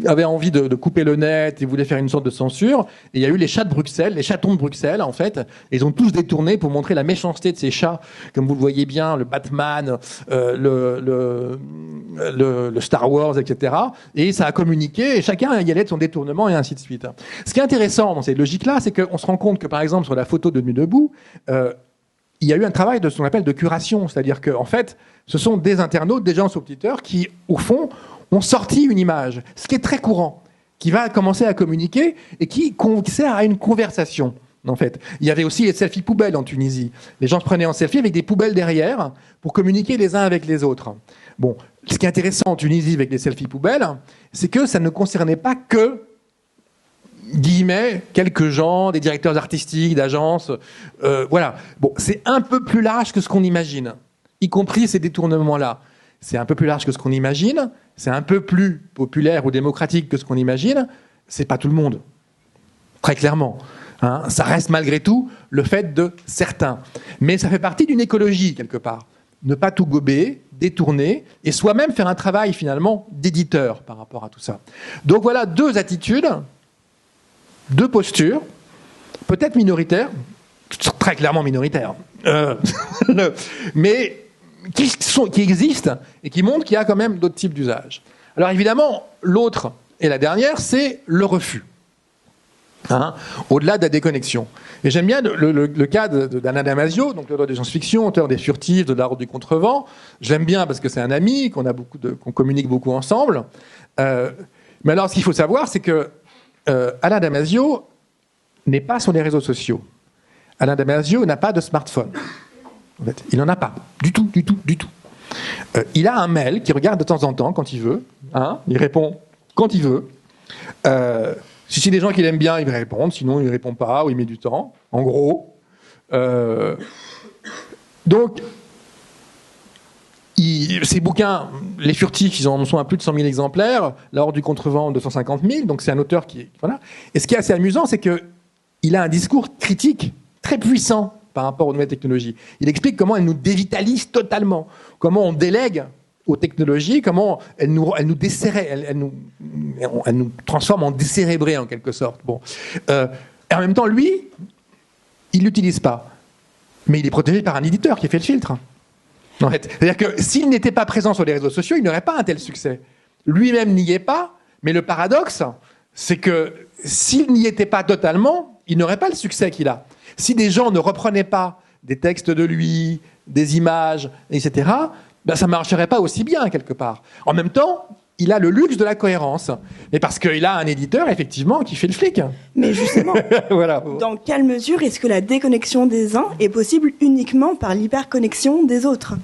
avait envie de couper le net et voulait faire une sorte de censure. Et il y a eu les chats de Bruxelles, les chatons de Bruxelles, en fait. Et ils ont tous détourné pour montrer la méchanceté de ces chats, comme vous le voyez bien, le Batman, le Star Wars, etc. Et ça a communiqué, et chacun y allait de son détournement, et ainsi de suite. Ce qui est intéressant dans cette logique-là, c'est qu'on se rend compte que, par exemple, sur la photo de Nuit debout, il y a eu un travail de ce qu'on appelle de curation, c'est-à-dire qu'en fait, ce sont des internautes, des gens sur Twitter qui, au fond, ont sorti une image, ce qui est très courant, qui va commencer à communiquer et qui sert à une conversation, en fait. Il y avait aussi les selfies poubelles en Tunisie. Les gens se prenaient en selfie avec des poubelles derrière pour communiquer les uns avec les autres. Bon, ce qui est intéressant en Tunisie avec les selfies poubelles, c'est que ça ne concernait pas que guillemets, quelques gens, des directeurs artistiques, d'agences, voilà. Bon, c'est un peu plus large que ce qu'on imagine, y compris ces détournements-là. C'est un peu plus large que ce qu'on imagine, c'est un peu plus populaire ou démocratique que ce qu'on imagine, c'est pas tout le monde, très clairement. Hein, ça reste malgré tout le fait de certains. Mais ça fait partie d'une écologie, quelque part. Ne pas tout gober, détourner, et soi-même faire un travail, finalement, d'éditeur par rapport à tout ça. Donc voilà 2 attitudes, 2 postures, peut-être minoritaires, très clairement minoritaires, mais qui existent et qui montrent qu'il y a quand même d'autres types d'usages. Alors évidemment, l'autre et la dernière, c'est le refus, hein, au-delà de la déconnexion. Et j'aime bien le cas d'Alain Damasio, donc l'auteur de science-fiction, auteur des Furtifs, de La Route du Contrevent. J'aime bien parce que c'est un ami, qu'on communique beaucoup ensemble. Mais alors, ce qu'il faut savoir, c'est que Alain Damasio n'est pas sur les réseaux sociaux. Alain Damasio n'a pas de smartphone. En fait, il n'en a pas. Du tout. Il a un mail qu'il regarde de temps en temps, quand il veut. Hein, il répond quand il veut. Si c'est des gens qu'il aime bien, il va répondre. Sinon, il ne répond pas ou il met du temps. En gros. Donc, ces bouquins, Les Furtifs, ils en sont à plus de 100 000 exemplaires. La Horde du Contrevent, 250 000. Donc c'est un auteur qui... Voilà. Et ce qui est assez amusant, c'est qu'il a un discours critique très puissant par rapport aux nouvelles technologies. Il explique comment elles nous dévitalisent totalement, comment on délègue aux technologies, comment elles nous transforment en décérébrés, en quelque sorte. Bon. Et en même temps, lui, il ne l'utilise pas. Mais il est protégé par un éditeur qui fait le filtre. En fait, c'est-à-dire que s'il n'était pas présent sur les réseaux sociaux, il n'aurait pas un tel succès. Lui-même n'y est pas, mais le paradoxe, c'est que s'il n'y était pas totalement, il n'aurait pas le succès qu'il a. Si des gens ne reprenaient pas des textes de lui, des images, etc., ben ça ne marcherait pas aussi bien, quelque part. En même temps, il a le luxe de la cohérence. Mais parce qu'il a un éditeur, effectivement, qui fait le flic. Mais justement, voilà. Dans quelle mesure est-ce que la déconnexion des uns est possible uniquement par l'hyperconnexion des autres ?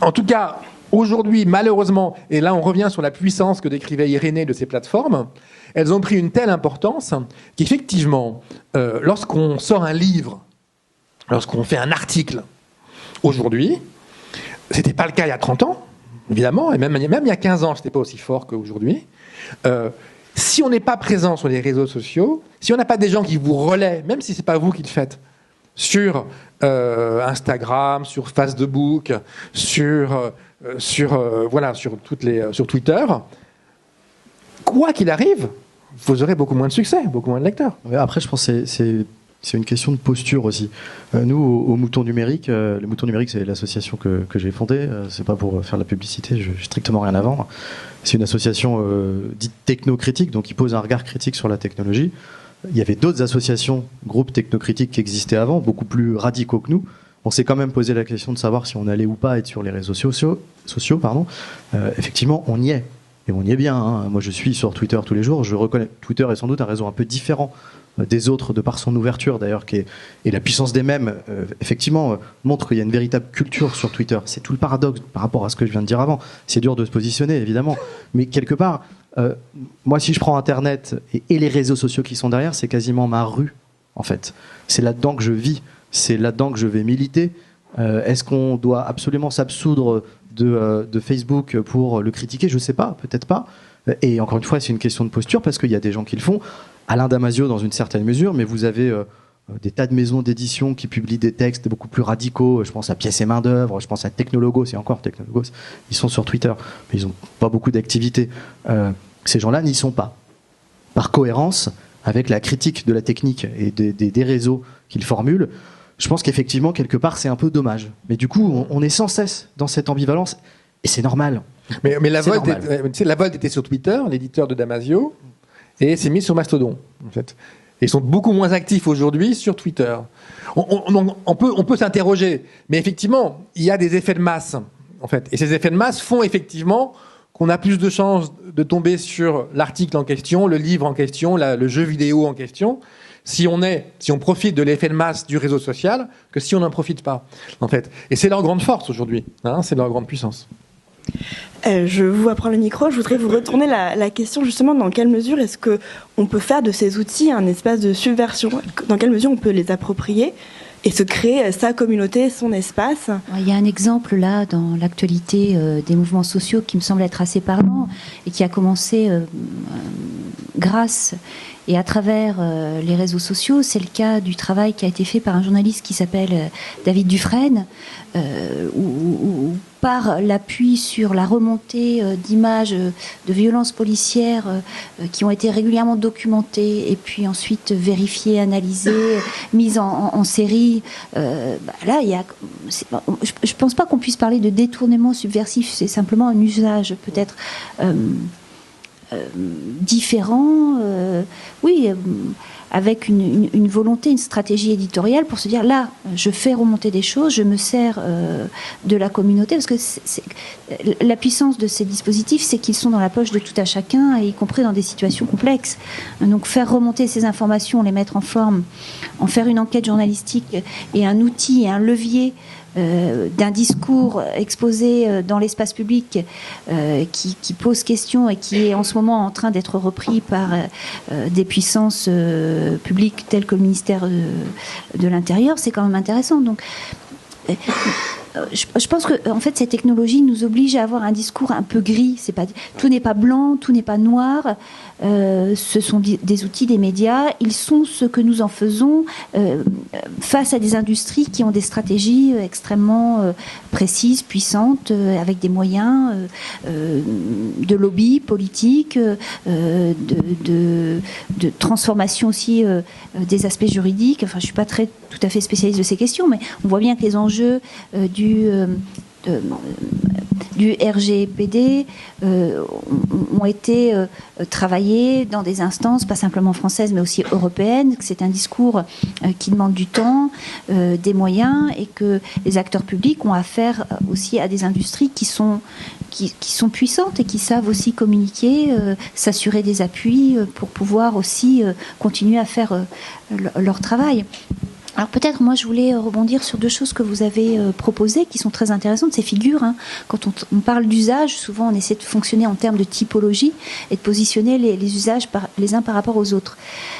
En tout cas, aujourd'hui, malheureusement, et là on revient sur la puissance que décrivait Irénée de ces plateformes, elles ont pris une telle importance qu'effectivement, lorsqu'on sort un livre, lorsqu'on fait un article, aujourd'hui, c'était pas le cas il y a 30 ans, évidemment, et même il y a 15 ans, c'était pas aussi fort qu'aujourd'hui. Si on n'est pas présent sur les réseaux sociaux, si on n'a pas des gens qui vous relaient, même si c'est pas vous qui le faites, sur Instagram, sur Facebook, sur Twitter, quoi qu'il arrive, vous aurez beaucoup moins de succès, beaucoup moins de lecteurs. Après, je pense que c'est une question de posture aussi. Nous, au Mouton Numérique, le Mouton Numérique, c'est l'association que j'ai fondée. C'est pas pour faire de la publicité, je n'ai strictement rien à vendre. C'est une association dite technocritique, donc qui pose un regard critique sur la technologie. Il y avait d'autres associations, groupes technocritiques qui existaient avant, beaucoup plus radicaux que nous. On s'est quand même posé la question de savoir si on allait ou pas être sur les réseaux sociaux. Effectivement, on y est. Et on y est bien. Hein. Moi, je suis sur Twitter tous les jours. Je reconnais Twitter est sans doute un réseau un peu différent des autres, de par son ouverture d'ailleurs, et la puissance des mèmes, effectivement, montre qu'il y a une véritable culture sur Twitter. C'est tout le paradoxe par rapport à ce que je viens de dire avant. C'est dur de se positionner, évidemment. Mais quelque part, moi, si je prends Internet et les réseaux sociaux qui sont derrière, c'est quasiment ma rue, en fait. C'est là-dedans que je vis. C'est là-dedans que je vais militer. Est-ce qu'on doit absolument s'absoudre de Facebook pour le critiquer? Je ne sais pas, peut-être pas. Et encore une fois, c'est une question de posture parce qu'il y a des gens qui le font. Alain Damasio, dans une certaine mesure, mais vous avez des tas de maisons d'édition qui publient des textes beaucoup plus radicaux. Je pense à Pièces et Main d'œuvre, je pense à Technologos, et encore Technologos, ils sont sur Twitter, mais ils n'ont pas beaucoup d'activité. Ces gens-là n'y sont pas. Par cohérence avec la critique de la technique et des réseaux qu'ils formulent, je pense qu'effectivement, quelque part, c'est un peu dommage. Mais du coup, on est sans cesse dans cette ambivalence, et c'est normal. Mais la Volt était sur Twitter, l'éditeur de Damasio, et s'est mis sur Mastodon, en fait. Et ils sont beaucoup moins actifs aujourd'hui sur Twitter. On peut s'interroger, mais effectivement, il y a des effets de masse, en fait. Et ces effets de masse font effectivement qu'on a plus de chances de tomber sur l'article en question, le livre en question, le jeu vidéo en question, si on profite de l'effet de masse du réseau social, que si on n'en profite pas, en fait. Et c'est leur grande force aujourd'hui, hein, c'est leur grande puissance. Je vous vois prendre le micro. Je voudrais vous retourner la question justement, dans quelle mesure est-ce qu'on peut faire de ces outils un espace de subversion? Dans quelle mesure on peut les approprier et se créer sa communauté, son espace? Il y a un exemple là dans l'actualité des mouvements sociaux qui me semble être assez parlant et qui a commencé grâce et à travers les réseaux sociaux. C'est le cas du travail qui a été fait par un journaliste qui s'appelle David Dufresne, où par l'appui sur la remontée d'images de violences policières qui ont été régulièrement documentées et puis ensuite vérifiées, analysées, mises en série. Là, je pense pas qu'on puisse parler de détournement subversif, c'est simplement un usage peut-être différent, avec une volonté, une stratégie éditoriale pour se dire là, je fais remonter des choses, je me sers de la communauté, parce que la puissance de ces dispositifs, c'est qu'ils sont dans la poche de tout à chacun, y compris dans des situations complexes. Donc faire remonter ces informations, les mettre en forme, en faire une enquête journalistique et un outil et un levier d'un discours exposé dans l'espace public qui pose question et qui est en ce moment en train d'être repris par des puissances publiques telles que le ministère de l'Intérieur, c'est quand même intéressant. Donc, je pense que en fait, ces technologies nous obligent à avoir un discours un peu gris. Tout n'est pas blanc, tout n'est pas noir. Ce sont des outils, des médias. Ils sont ce que nous en faisons face à des industries qui ont des stratégies extrêmement précises, puissantes, avec des moyens de lobby politique, de transformation aussi des aspects juridiques. Enfin, je suis pas tout à fait spécialiste de ces questions, mais on voit bien que les enjeux du RGPD ont été travaillés dans des instances, pas simplement françaises, mais aussi européennes, que c'est un discours qui demande du temps, des moyens, et que les acteurs publics ont affaire aussi à des industries qui sont puissantes et qui savent aussi communiquer, s'assurer des appuis pour pouvoir aussi continuer à faire leur travail. Alors peut-être, moi, je voulais rebondir sur deux choses que vous avez proposées, qui sont très intéressantes, ces figures. Hein. Quand on parle d'usage, souvent on essaie de fonctionner en termes de typologie et de positionner les usages les uns par rapport aux autres.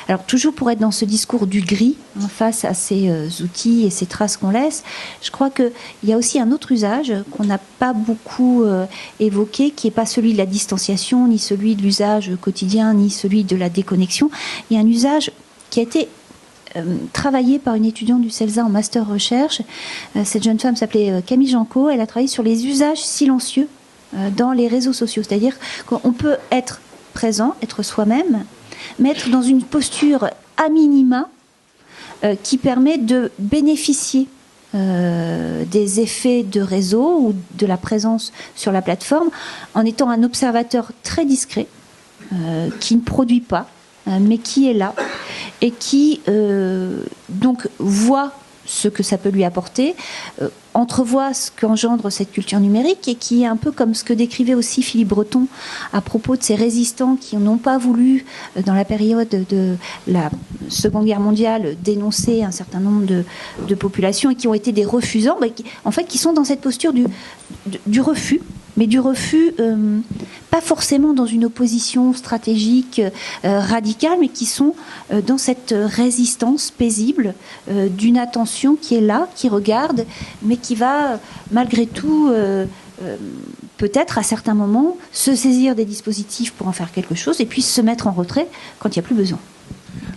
Alors toujours pour être dans ce discours du gris, hein, face à ces outils et ces traces qu'on laisse, je crois qu'il y a aussi un autre usage qu'on n'a pas beaucoup évoqué, qui n'est pas celui de la distanciation, ni celui de l'usage quotidien, ni celui de la déconnexion. Il y a un usage qui a été travaillé par une étudiante du CELSA en master recherche. Cette jeune femme s'appelait Camille Janco. Elle a travaillé sur les usages silencieux dans les réseaux sociaux. C'est-à-dire qu'on peut être présent, être soi-même, mais être dans une posture à minima qui permet de bénéficier des effets de réseau ou de la présence sur la plateforme en étant un observateur très discret qui ne produit pas mais qui est là et qui donc voit ce que ça peut lui apporter, entrevoit ce qu'engendre cette culture numérique et qui est un peu comme ce que décrivait aussi Philippe Breton à propos de ces résistants qui n'ont pas voulu, dans la période de la Seconde Guerre mondiale, dénoncer un certain nombre de populations et qui ont été des refusants, en fait, qui sont dans cette posture du refus, mais du refus pas forcément dans une opposition stratégique radicale, mais qui sont dans cette résistance paisible d'une attention qui est là, qui regarde, mais qui va malgré tout peut-être à certains moments se saisir des dispositifs pour en faire quelque chose et puis se mettre en retrait quand il n'y a plus besoin.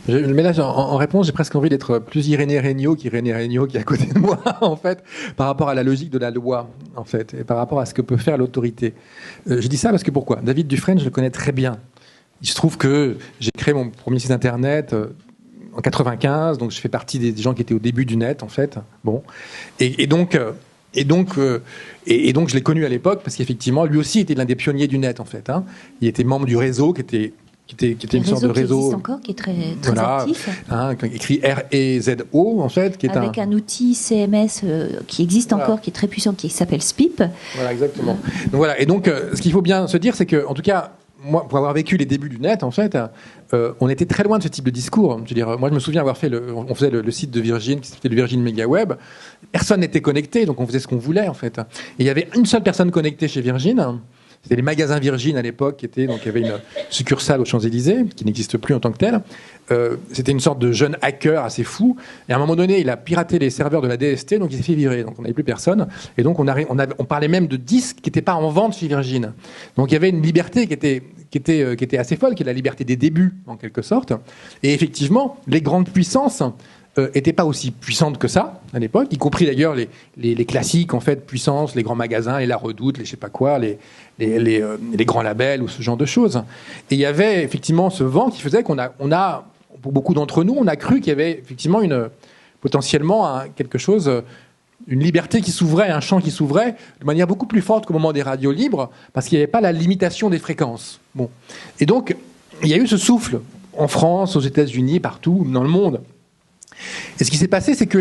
Mais là, en réponse, j'ai presque envie d'être plus Irénée Regnault qui est à côté de moi, en fait, par rapport à la logique de la loi, en fait, et par rapport à ce que peut faire l'autorité. Je dis ça parce que pourquoi ? David Dufresne, je le connais très bien. Il se trouve que j'ai créé mon premier site internet en 95, donc je fais partie des gens qui étaient au début du net, en fait. Bon, et donc je l'ai connu à l'époque parce qu'effectivement, lui aussi était l'un des pionniers du net, en fait. Hein. Il était membre du réseau qui était une sorte de réseau qui existe encore, qui est très actif. Hein, écrit REZO, en fait. Qui est avec un outil CMS qui existe encore, qui est très puissant, qui s'appelle SPIP. Voilà, exactement. Donc, voilà. Et donc, ce qu'il faut bien se dire, c'est que, en tout cas, moi, pour avoir vécu les débuts du net, en fait, on était très loin de ce type de discours. Je veux dire, moi, je me souviens avoir fait on faisait le site de Virgin, qui s'appelait le Virgin MegaWeb. Personne n'était connecté, donc on faisait ce qu'on voulait, en fait. Et il y avait une seule personne connectée chez Virgin. C'était les magasins Virgin à l'époque, donc il y avait une succursale aux Champs-Élysées, qui n'existe plus en tant que telle. C'était une sorte de jeune hacker assez fou. Et à un moment donné, il a piraté les serveurs de la DST, donc il s'est fait virer. Donc on n'avait plus personne. Et donc on parlait même de disques qui n'étaient pas en vente chez Virgin. Donc il y avait une liberté qui était assez folle, qui est la liberté des débuts, en quelque sorte. Et effectivement, les grandes puissances n'étaient pas aussi puissantes que ça à l'époque, y compris d'ailleurs les classiques en fait puissances, les grands magasins, les La Redoute, les je sais pas quoi, les grands labels ou ce genre de choses. Et il y avait effectivement ce vent qui faisait qu'on a pour beaucoup d'entre nous, on a cru qu'il y avait effectivement potentiellement quelque chose, une liberté qui s'ouvrait, un champ qui s'ouvrait de manière beaucoup plus forte qu'au moment des radios libres, parce qu'il n'y avait pas la limitation des fréquences. Bon. Et donc il y a eu ce souffle en France, aux États-Unis, partout dans le monde. Et ce qui s'est passé, c'est que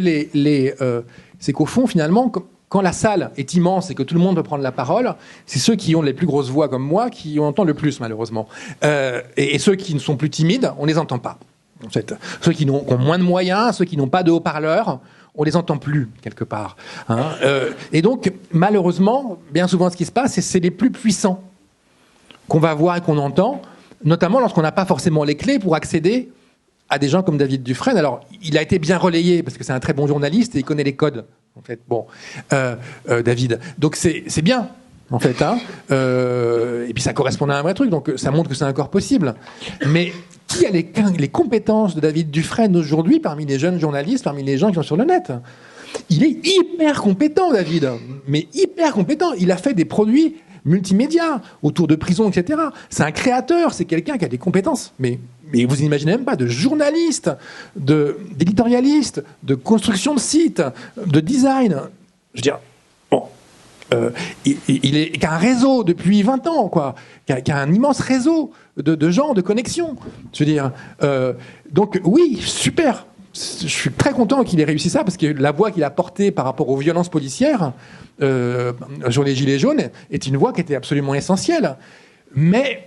c'est qu'au fond, finalement, quand la salle est immense et que tout le monde peut prendre la parole, c'est ceux qui ont les plus grosses voix comme moi qui en entendent le plus, malheureusement. Et ceux qui ne sont plus timides, on ne les entend pas. En fait. Ceux qui ont moins de moyens, ceux qui n'ont pas de haut-parleurs, on les entend plus, quelque part. Hein. Et donc, malheureusement, bien souvent, ce qui se passe, c'est les plus puissants qu'on va voir et qu'on entend, notamment lorsqu'on n'a pas forcément les clés pour accéder à des gens comme David Dufresne. Alors, il a été bien relayé, parce que c'est un très bon journaliste et il connaît les codes, en fait. Bon, David. Donc, c'est bien, en fait. Hein. Et puis, ça correspond à un vrai truc, donc ça montre que c'est encore possible. Mais qui a les compétences de David Dufresne aujourd'hui parmi les jeunes journalistes, parmi les gens qui sont sur le net ? Il est hyper compétent, David. Mais hyper compétent. Il a fait des produits multimédia autour de prisons, etc. C'est un créateur, c'est quelqu'un qui a des compétences. Mais vous n'imaginez même pas, de journaliste, d'éditorialiste, de construction de sites, de design. Je veux dire, bon, il est qu'un réseau depuis 20 ans, quoi. Qui a un immense réseau de gens, de connexions. Je veux dire, donc oui, super. Je suis très content qu'il ait réussi ça, parce que la voix qu'il a portée par rapport aux violences policières sur les Gilets jaunes est une voix qui était absolument essentielle. Mais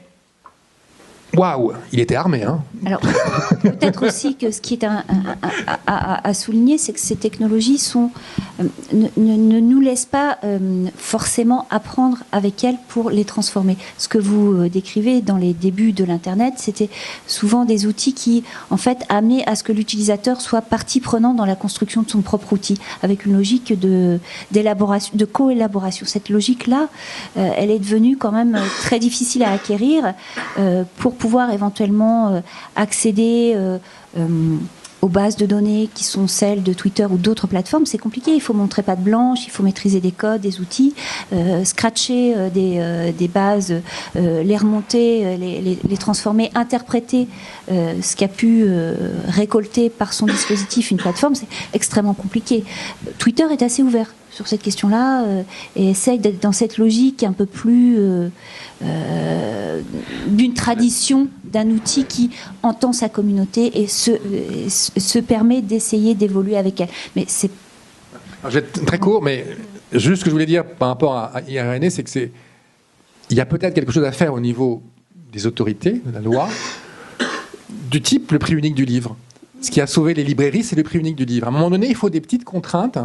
waouh, il était armé. Hein. Alors, peut-être aussi que ce qui est à souligner, c'est que ces technologies ne nous laissent pas forcément apprendre avec elles pour les transformer. Ce que vous décrivez dans les débuts de l'Internet, c'était souvent des outils qui, en fait, amenaient à ce que l'utilisateur soit partie prenante dans la construction de son propre outil, avec une logique d'élaboration, de co-élaboration. Cette logique-là, elle est devenue quand même très difficile à acquérir pour pouvoir éventuellement accéder aux bases de données qui sont celles de Twitter ou d'autres plateformes, c'est compliqué. Il faut montrer patte blanche, il faut maîtriser des codes, des outils, scratcher des bases, les remonter, les transformer, interpréter ce qu'a pu récolter par son dispositif une plateforme, c'est extrêmement compliqué. Twitter est assez ouvert sur cette question-là et essaye d'être dans cette logique un peu plus d'une tradition, d'un outil qui entend sa communauté et se permet d'essayer d'évoluer avec elle. Mais c'est... Alors, je vais être très court, mais juste ce que je voulais dire par rapport à IRN, c'est que il y a peut-être quelque chose à faire au niveau des autorités, de la loi, du type le prix unique du livre. Ce qui a sauvé les librairies, c'est le prix unique du livre. À un moment donné, il faut des petites contraintes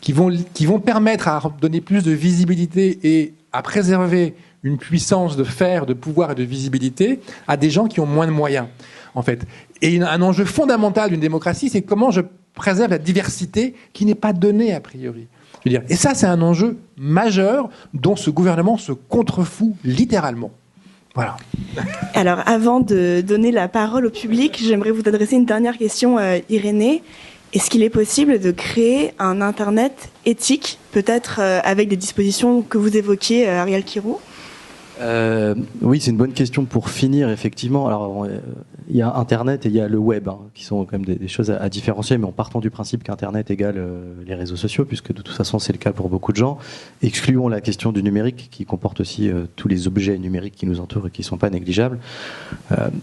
qui vont permettre à donner plus de visibilité et à préserver une puissance de faire, de pouvoir et de visibilité à des gens qui ont moins de moyens, en fait. Et un enjeu fondamental d'une démocratie, c'est comment je préserve la diversité qui n'est pas donnée a priori. Je veux dire, et ça, c'est un enjeu majeur dont ce gouvernement se contrefout littéralement. Voilà. Alors, avant de donner la parole au public, j'aimerais vous adresser une dernière question, Irénée. Est-ce qu'il est possible de créer un Internet éthique, peut-être avec des dispositions que vous évoquiez, Ariel Kirou ? Oui, c'est une bonne question pour finir, effectivement. Alors, il y a Internet et il y a le web, qui sont quand même des choses à différencier, mais en partant du principe qu'Internet égale les réseaux sociaux, puisque de toute façon c'est le cas pour beaucoup de gens. Excluons la question du numérique, qui comporte aussi tous les objets numériques qui nous entourent et qui ne sont pas négligeables.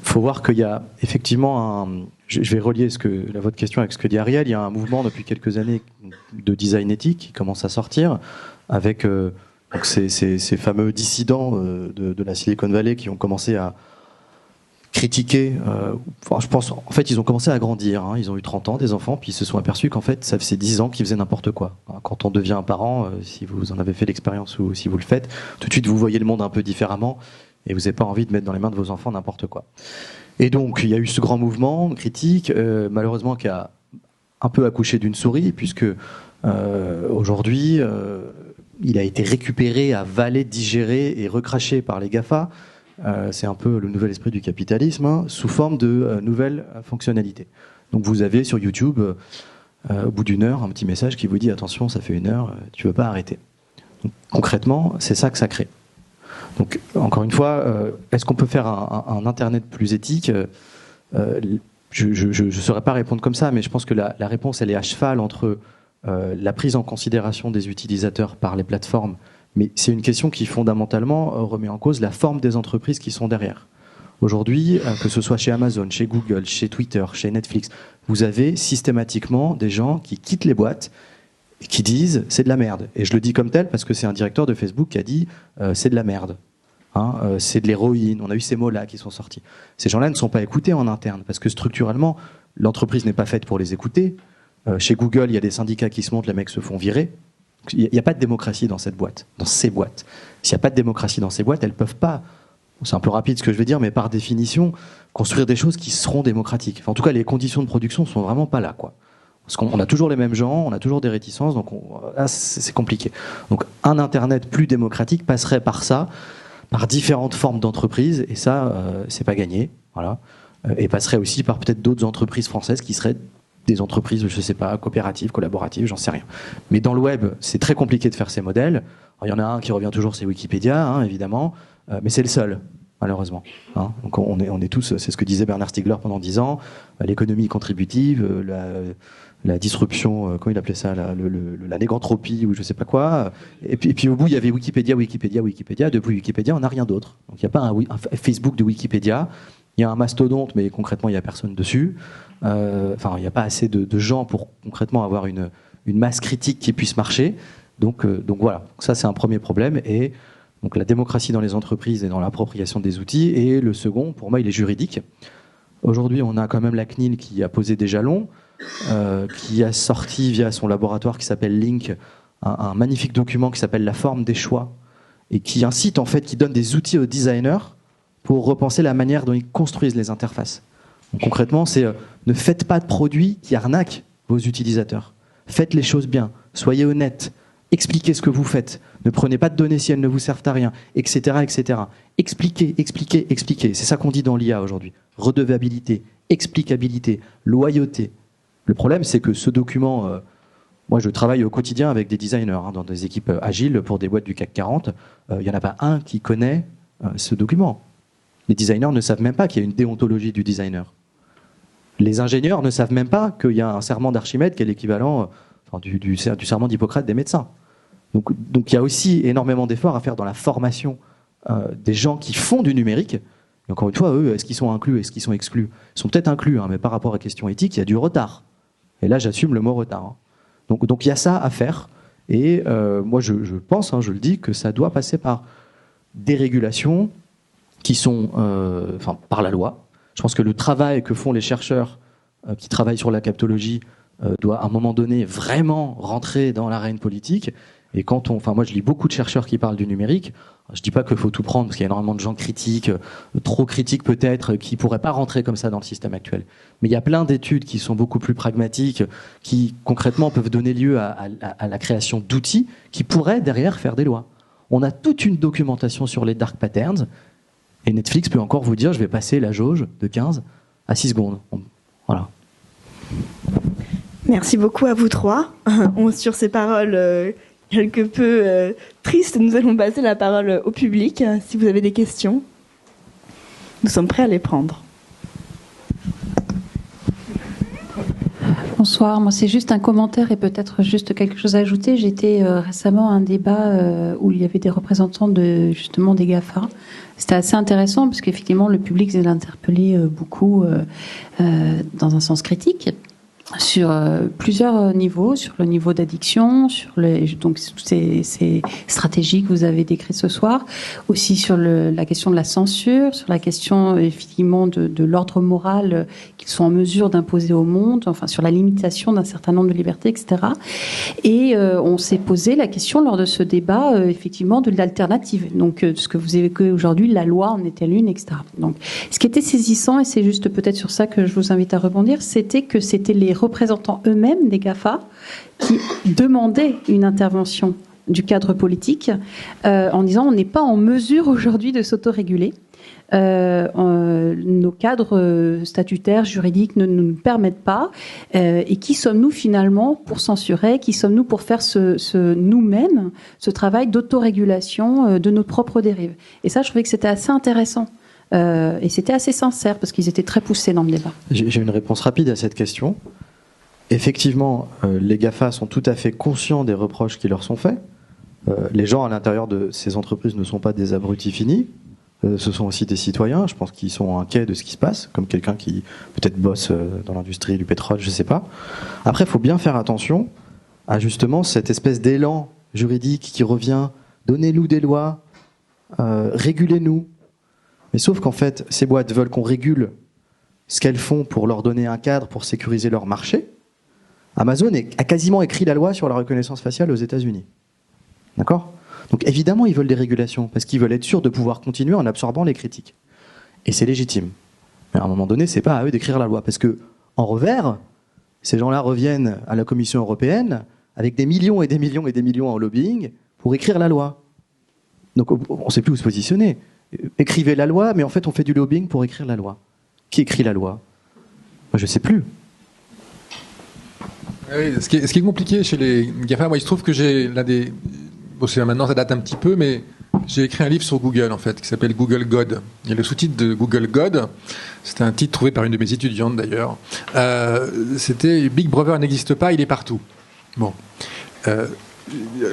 Faut voir qu'il y a effectivement je vais relier votre question avec ce que dit Ariel. Il y a un mouvement depuis quelques années de design éthique qui commence à sortir, avec donc ces fameux dissidents de la Silicon Valley qui ont commencé à critiquer, je pense, en fait, ils ont commencé à grandir. Ils ont eu 30 ans, des enfants, puis ils se sont aperçus qu'en fait, ça faisait 10 ans qu'ils faisaient n'importe quoi. Quand on devient un parent, si vous en avez fait l'expérience ou si vous le faites, tout de suite, vous voyez le monde un peu différemment et vous n'avez pas envie de mettre dans les mains de vos enfants n'importe quoi. Et donc, il y a eu ce grand mouvement critique, malheureusement, qui a un peu accouché d'une souris, puisque aujourd'hui, il a été récupéré, avalé, digéré et recraché par les GAFA. C'est un peu le nouvel esprit du capitalisme, sous forme de nouvelles fonctionnalités. Donc vous avez sur YouTube, au bout d'une heure, un petit message qui vous dit « Attention, ça fait 1 heure, tu ne peux pas arrêter ». Donc, concrètement, c'est ça que ça crée. Donc, encore une fois, est-ce qu'on peut faire un Internet plus éthique ? Je ne saurais pas répondre comme ça, mais je pense que la réponse, elle est à cheval entre la prise en considération des utilisateurs par les plateformes, mais c'est une question qui fondamentalement remet en cause la forme des entreprises qui sont derrière. Aujourd'hui, que ce soit chez Amazon, chez Google, chez Twitter, chez Netflix, vous avez systématiquement des gens qui quittent les boîtes et qui disent c'est de la merde. Et je le dis comme tel parce que c'est un directeur de Facebook qui a dit c'est de la merde. C'est de l'héroïne. On a eu ces mots-là qui sont sortis. Ces gens-là ne sont pas écoutés en interne parce que structurellement, l'entreprise n'est pas faite pour les écouter. Chez Google, il y a des syndicats qui se montent, les mecs se font virer. Il n'y a pas de démocratie dans cette boîte, dans ces boîtes. S'il n'y a pas de démocratie dans ces boîtes, elles ne peuvent pas, c'est un peu rapide ce que je vais dire, mais par définition, construire des choses qui seront démocratiques. Enfin, en tout cas, les conditions de production ne sont vraiment pas là, quoi. Parce qu'on a toujours les mêmes gens, on a toujours des réticences, donc là, c'est compliqué. Donc un Internet plus démocratique passerait par ça, par différentes formes d'entreprises, et ça, c'est pas gagné, voilà. Et passerait aussi par peut-être d'autres entreprises françaises qui seraient des entreprises, je sais pas, coopératives, collaboratives, j'en sais rien. Mais dans le web, c'est très compliqué de faire ces modèles. Alors, il y en a un qui revient toujours, c'est Wikipédia, évidemment, mais c'est le seul, malheureusement. Donc on est tous, c'est ce que disait Bernard Stiegler pendant 10 ans, l'économie contributive, la disruption, comment il appelait ça, la négantropie ou je sais pas quoi. Et puis au bout, il y avait Wikipédia. Depuis Wikipédia, on n'a rien d'autre. Donc il n'y a pas un Facebook de Wikipédia. Il y a un mastodonte, mais concrètement, il n'y a personne dessus. Enfin, il n'y a pas assez de gens pour concrètement avoir une masse critique qui puisse marcher. Donc voilà, ça c'est un premier problème. Et donc la démocratie dans les entreprises et dans l'appropriation des outils. Et le second, pour moi, il est juridique. Aujourd'hui, on a quand même la CNIL qui a posé des jalons, qui a sorti via son laboratoire qui s'appelle Link un magnifique document qui s'appelle La forme des choix et qui incite en fait, qui donne des outils aux designers pour repenser la manière dont ils construisent les interfaces. Donc, concrètement, c'est ne faites pas de produits qui arnaquent vos utilisateurs. Faites les choses bien, soyez honnêtes, expliquez ce que vous faites, ne prenez pas de données si elles ne vous servent à rien, etc. etc. Expliquez. C'est ça qu'on dit dans l'IA aujourd'hui. Redevabilité, explicabilité, loyauté. Le problème, c'est que ce document, moi je travaille au quotidien avec des designers, dans des équipes agiles pour des boîtes du CAC 40, il n'y en a pas un qui connaît ce document. Les designers ne savent même pas qu'il y a une déontologie du designer. Les ingénieurs ne savent même pas qu'il y a un serment d'Archimède qui est l'équivalent du serment d'Hippocrate des médecins. Donc il y a aussi énormément d'efforts à faire dans la formation des gens qui font du numérique. Et encore une fois, eux, est-ce qu'ils sont inclus, est-ce qu'ils sont exclus? Ils sont peut-être inclus, mais par rapport à la question éthique, il y a du retard. Et là, j'assume le mot retard. Donc il y a ça à faire. Et moi, je pense, je le dis, que ça doit passer par des régulations qui sont par la loi. Je pense que le travail que font les chercheurs qui travaillent sur la captologie doit à un moment donné vraiment rentrer dans l'arène politique. Et moi je lis beaucoup de chercheurs qui parlent du numérique. Je dis pas qu'il faut tout prendre parce qu'il y a énormément de gens critiques, trop critiques peut-être, qui pourraient pas rentrer comme ça dans le système actuel. Mais il y a plein d'études qui sont beaucoup plus pragmatiques, qui concrètement peuvent donner lieu à la création d'outils qui pourraient derrière faire des lois. On a toute une documentation sur les dark patterns. Et Netflix peut encore vous dire, je vais passer la jauge de 15 à 6 secondes. Voilà. Merci beaucoup à vous trois. Sur ces paroles quelque peu tristes, nous allons passer la parole au public. Si vous avez des questions, nous sommes prêts à les prendre. Bonsoir, moi c'est juste un commentaire et peut-être juste quelque chose à ajouter. J'étais récemment à un débat où il y avait des représentants justement des GAFA. C'était assez intéressant parce qu'effectivement le public s'est interpellé beaucoup dans un sens critique sur plusieurs niveaux, sur le niveau d'addiction, sur donc toutes ces stratégies que vous avez décrites ce soir, aussi sur la question de la censure, sur la question effectivement de l'ordre moral qu'ils sont en mesure d'imposer au monde, enfin sur la limitation d'un certain nombre de libertés, etc. Et on s'est posé la question lors de ce débat effectivement de l'alternative. Donc ce que vous évoquez aujourd'hui, la loi en est-elle une, etc. Donc ce qui était saisissant, et c'est juste peut-être sur ça que je vous invite à rebondir, c'était que c'était les représentants eux-mêmes des GAFA qui demandaient une intervention du cadre politique en disant on n'est pas en mesure aujourd'hui de s'autoréguler. Nos cadres statutaires, juridiques ne nous permettent pas. Et qui sommes-nous finalement pour censurer? Qui sommes-nous pour faire nous-mêmes ce travail d'autorégulation de nos propres dérives? Et ça, je trouvais que c'était assez intéressant. Et c'était assez sincère parce qu'ils étaient très poussés dans le débat. J'ai une réponse rapide à cette question. Effectivement, les GAFA sont tout à fait conscients des reproches qui leur sont faits. Les gens à l'intérieur de ces entreprises ne sont pas des abrutis finis. Ce sont aussi des citoyens, je pense qu'ils sont inquiets de ce qui se passe, comme quelqu'un qui peut-être bosse dans l'industrie du pétrole, je ne sais pas. Après, il faut bien faire attention à justement cette espèce d'élan juridique qui revient, donnez-nous des lois, régulez-nous. Mais sauf qu'en fait, ces boîtes veulent qu'on régule ce qu'elles font pour leur donner un cadre, pour sécuriser leur marché. Amazon a quasiment écrit la loi sur la reconnaissance faciale aux États-Unis. D'accord ? Donc évidemment, ils veulent des régulations, parce qu'ils veulent être sûrs de pouvoir continuer en absorbant les critiques. Et c'est légitime. Mais à un moment donné, c'est pas à eux d'écrire la loi. Parce que, en revers, ces gens-là reviennent à la Commission européenne avec des millions et des millions et des millions en lobbying pour écrire la loi. Donc on ne sait plus où se positionner. Écrivez la loi, mais en fait on fait du lobbying pour écrire la loi. Qui écrit la loi ? Moi je ne sais plus. Oui, ce qui est compliqué chez les GAFA, moi il se trouve que j'ai l'un des... Bon, maintenant ça date un petit peu, mais j'ai écrit un livre sur Google en fait, qui s'appelle Google God. Il y a le sous-titre de Google God, c'était un titre trouvé par une de mes étudiantes d'ailleurs. C'était Big Brother n'existe pas, il est partout. Bon.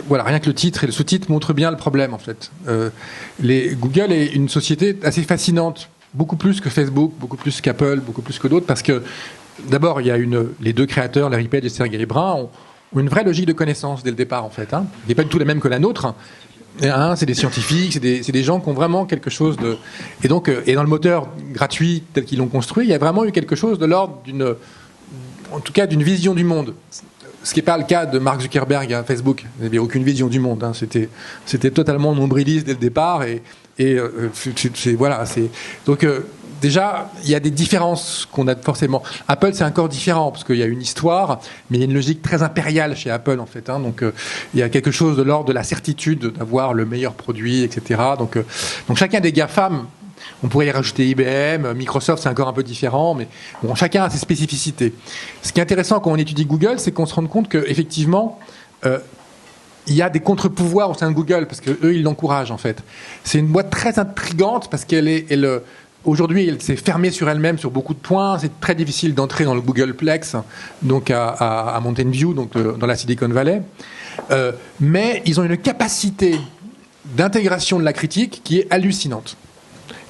Voilà, rien que le titre et le sous-titre montrent bien le problème en fait. Google est une société assez fascinante, beaucoup plus que Facebook, beaucoup plus qu'Apple, beaucoup plus que d'autres, parce que d'abord il y a les deux créateurs, Larry Page et Sergey Brin, ont une vraie logique de connaissance dès le départ en fait. Hein. Elle n'est pas du tout la même que la nôtre. C'est des scientifiques, c'est des gens qui ont vraiment quelque chose de... Et donc, et dans le moteur gratuit tel qu'ils l'ont construit, il y a vraiment eu quelque chose de l'ordre en tout cas d'une vision du monde. Ce qui n'est pas le cas de Mark Zuckerberg à Facebook. Il n'y avait aucune vision du monde. Hein. C'était totalement nombriliste dès le départ. Donc, déjà, il y a des différences qu'on a forcément. Apple, c'est encore différent, parce qu'il y a une histoire, mais il y a une logique très impériale chez Apple, en fait. Hein. Donc, il y a quelque chose de l'ordre de la certitude d'avoir le meilleur produit, etc. Donc chacun des GAFAM On pourrait y rajouter IBM, Microsoft, c'est encore un peu différent, mais bon, chacun a ses spécificités. Ce qui est intéressant quand on étudie Google, c'est qu'on se rend compte qu'effectivement, il y a des contre-pouvoirs au sein de Google, parce qu'eux, ils l'encouragent, en fait. C'est une boîte très intrigante, parce aujourd'hui, elle s'est fermée sur elle-même sur beaucoup de points. C'est très difficile d'entrer dans le Googleplex, donc à Mountain View, donc dans la Silicon Valley. Mais ils ont une capacité d'intégration de la critique qui est hallucinante,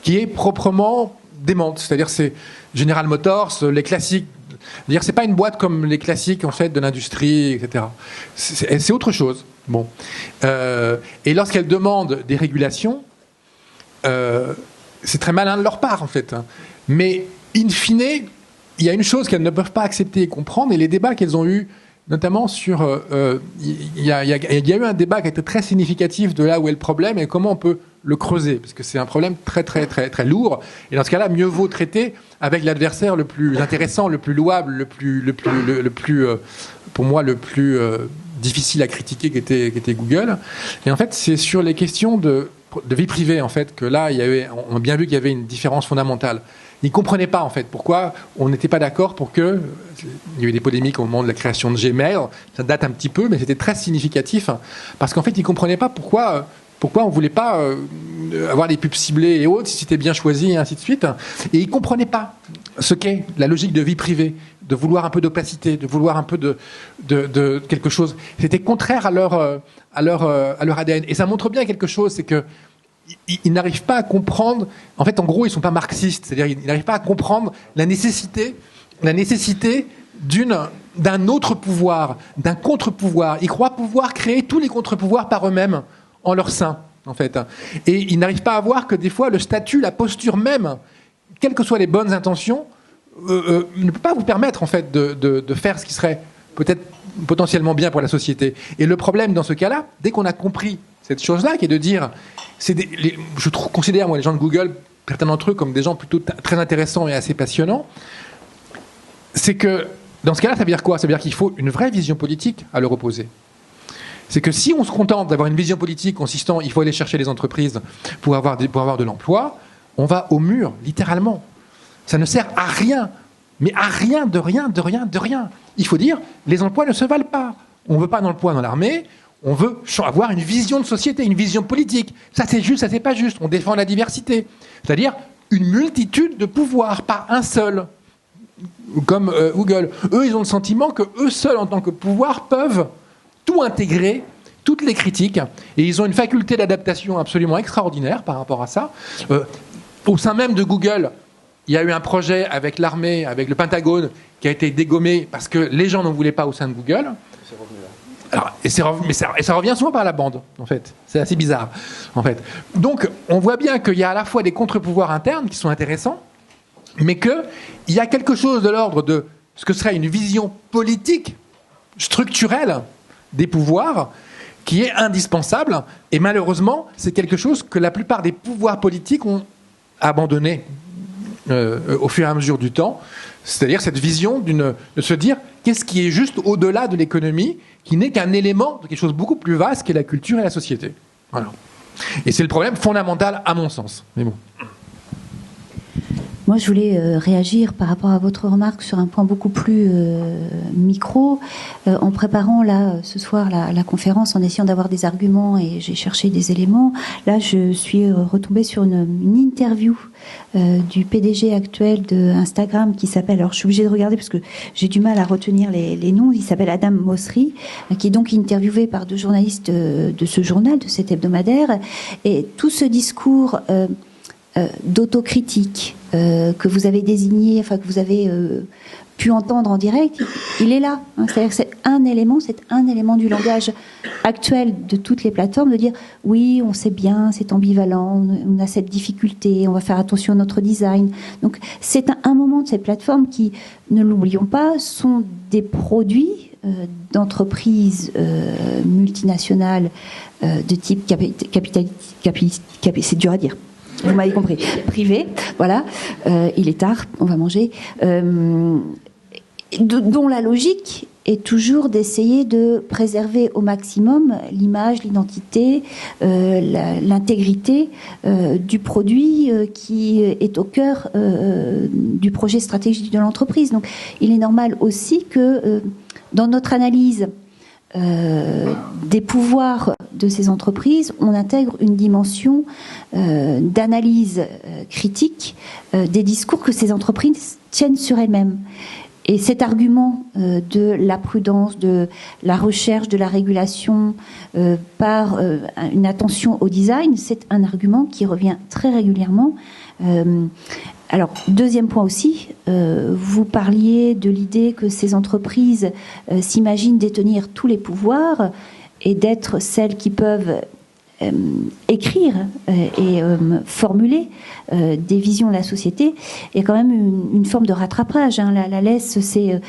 qui est proprement démente. C'est-à-dire, c'est General Motors, les classiques. C'est-à-dire, c'est pas une boîte comme les classiques en fait de l'industrie, etc. C'est autre chose. Bon. Et lorsqu'elle demande des régulations, c'est très malin de leur part en fait. Mais in fine, il y a une chose qu'elles ne peuvent pas accepter et comprendre, et les débats qu'elles ont eus, notamment sur, il y a eu un débat qui a été très significatif de là où est le problème et comment on peut le creuser, parce que c'est un problème très très très très lourd. Et dans ce cas-là, mieux vaut traiter avec l'adversaire le plus intéressant, le plus louable, le plus pour moi le plus difficile à critiquer, qui était Google. Et en fait, c'est sur les questions de vie privée en fait que là, on a bien vu qu'il y avait une différence fondamentale. Ils ne comprenaient pas en fait pourquoi on n'était pas d'accord pour que. Il y a eu des polémiques au moment de la création de Gmail, ça date un petit peu, mais c'était très significatif parce qu'en fait ils ne comprenaient pas pourquoi on ne voulait pas avoir des pubs ciblées et autres si c'était bien choisi et ainsi de suite. Et ils ne comprenaient pas ce qu'est la logique de vie privée, de vouloir un peu d'opacité, de vouloir un peu de quelque chose. C'était contraire à leur ADN. Et ça montre bien quelque chose, c'est que ils n'arrivent pas à comprendre. En fait, en gros, ils ne sont pas marxistes. C'est-à-dire, ils n'arrivent pas à comprendre la nécessité d'un autre pouvoir, d'un contre-pouvoir. Ils croient pouvoir créer tous les contre-pouvoirs par eux-mêmes, en leur sein, en fait. Et ils n'arrivent pas à voir que des fois, le statut, la posture même, quelles que soient les bonnes intentions, ne peut pas vous permettre, en fait, de faire ce qui serait peut-être potentiellement bien pour la société. Et le problème, dans ce cas-là, dès qu'on a compris cette chose-là, qui est de dire... je considère, moi, les gens de Google, certains d'entre eux, comme des gens plutôt très intéressants et assez passionnants. C'est que, dans ce cas-là, ça veut dire quoi? Ça veut dire qu'il faut une vraie vision politique à leur opposer. C'est que si on se contente d'avoir une vision politique consistant, il faut aller chercher les entreprises pour avoir de l'emploi, on va au mur, littéralement. Ça ne sert à rien. Mais à rien, de rien, de rien, de rien. Il faut dire, les emplois ne se valent pas. On ne veut pas d'emploi dans l'armée. On veut avoir une vision de société, une vision politique. Ça c'est juste, ça c'est pas juste. On défend la diversité. C'est-à-dire une multitude de pouvoirs, pas un seul. Comme Google. Eux, ils ont le sentiment que eux seuls, en tant que pouvoir, peuvent tout intégrer, toutes les critiques. Et ils ont une faculté d'adaptation absolument extraordinaire par rapport à ça. Au sein même de Google, il y a eu un projet avec l'armée, avec le Pentagone, qui a été dégommé parce que les gens n'en voulaient pas au sein de Google. Alors, ça revient souvent par la bande, en fait. C'est assez bizarre, en fait. Donc, on voit bien qu'il y a à la fois des contre-pouvoirs internes qui sont intéressants, mais qu'il y a quelque chose de l'ordre de ce que serait une vision politique, structurelle des pouvoirs, qui est indispensable. Et malheureusement, c'est quelque chose que la plupart des pouvoirs politiques ont abandonné au fur et à mesure du temps. C'est-à-dire cette vision de se dire qu'est-ce qui est juste au-delà de l'économie, qui n'est qu'un élément de quelque chose de beaucoup plus vaste qu'est la culture et la société. Voilà. Et c'est le problème fondamental à mon sens. Mais bon. Moi, je voulais réagir par rapport à votre remarque sur un point beaucoup plus micro. En préparant là ce soir la conférence, en essayant d'avoir des arguments, et j'ai cherché des éléments, là je suis retombée sur une interview du PDG actuel de Instagram qui s'appelle, alors je suis obligée de regarder parce que j'ai du mal à retenir les noms, il s'appelle Adam Mosseri, qui est donc interviewé par 2 journalistes de ce journal, de cet hebdomadaire, et tout ce discours d'autocritique que vous avez désigné, enfin que vous avez pu entendre en direct, il est là. Hein. C'est-à-dire que c'est un élément du langage actuel de toutes les plateformes, de dire oui, on sait bien, c'est ambivalent, on a cette difficulté, on va faire attention à notre design. Donc c'est un moment de ces plateformes qui, ne l'oublions pas, sont des produits d'entreprises multinationales de type c'est dur à dire. Vous m'avez compris. Privé, voilà. Il est tard, on va manger. dont la logique est toujours d'essayer de préserver au maximum l'image, l'identité, l'intégrité du produit qui est au cœur du projet stratégique de l'entreprise. Donc il est normal aussi que dans notre analyse des pouvoirs de ces entreprises, on intègre une dimension d'analyse critique des discours que ces entreprises tiennent sur elles-mêmes. Et cet argument de la prudence, de la recherche, de la régulation par une attention au design, c'est un argument qui revient très régulièrement. Alors, deuxième point aussi, vous parliez de l'idée que ces entreprises s'imaginent détenir tous les pouvoirs et d'être celles qui peuvent écrire et formuler des visions de la société. Il y a quand même une forme de rattrapage. La laisse s'est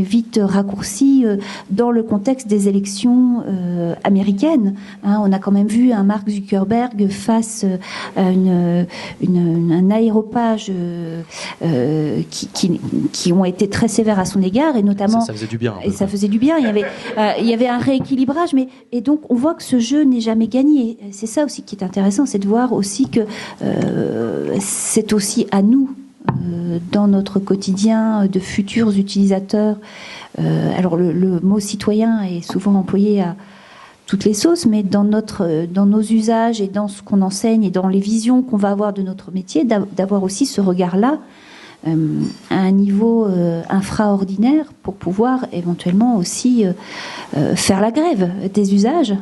vite raccourcie dans le contexte des élections américaines. On a quand même vu un Mark Zuckerberg face à un aéropage qui ont été très sévères à son égard, et notamment ça faisait du bien. Et ça faisait du bien. Il y avait un rééquilibrage, et donc on voit que ce jeu n'est jamais gagné. C'est ça aussi qui est intéressant, c'est de voir aussi que c'est aussi à nous, dans notre quotidien de futurs utilisateurs. Alors le mot citoyen est souvent employé à toutes les sauces, mais dans nos usages et dans ce qu'on enseigne et dans les visions qu'on va avoir de notre métier, d'avoir aussi ce regard-là à un niveau infraordinaire pour pouvoir éventuellement aussi faire la grève des usages.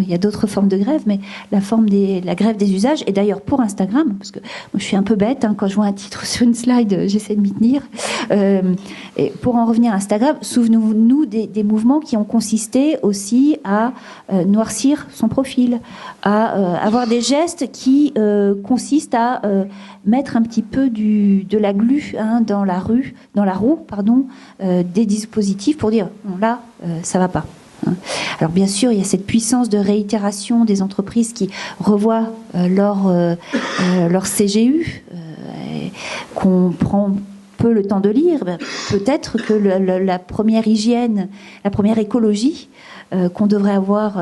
Il y a d'autres formes de grève, mais la grève des usages, et d'ailleurs pour Instagram, parce que moi je suis un peu bête, quand je vois un titre sur une slide, j'essaie de m'y tenir. Et pour en revenir à Instagram, souvenons-nous des mouvements qui ont consisté aussi à noircir son profil, à avoir des gestes qui consistent à mettre un petit peu de la glu dans la roue, des dispositifs pour dire bon, là ça va pas. Alors bien sûr, il y a cette puissance de réitération des entreprises qui revoient leur CGU, qu'on prend peu le temps de lire. Peut-être que la première hygiène, la première écologie qu'on devrait avoir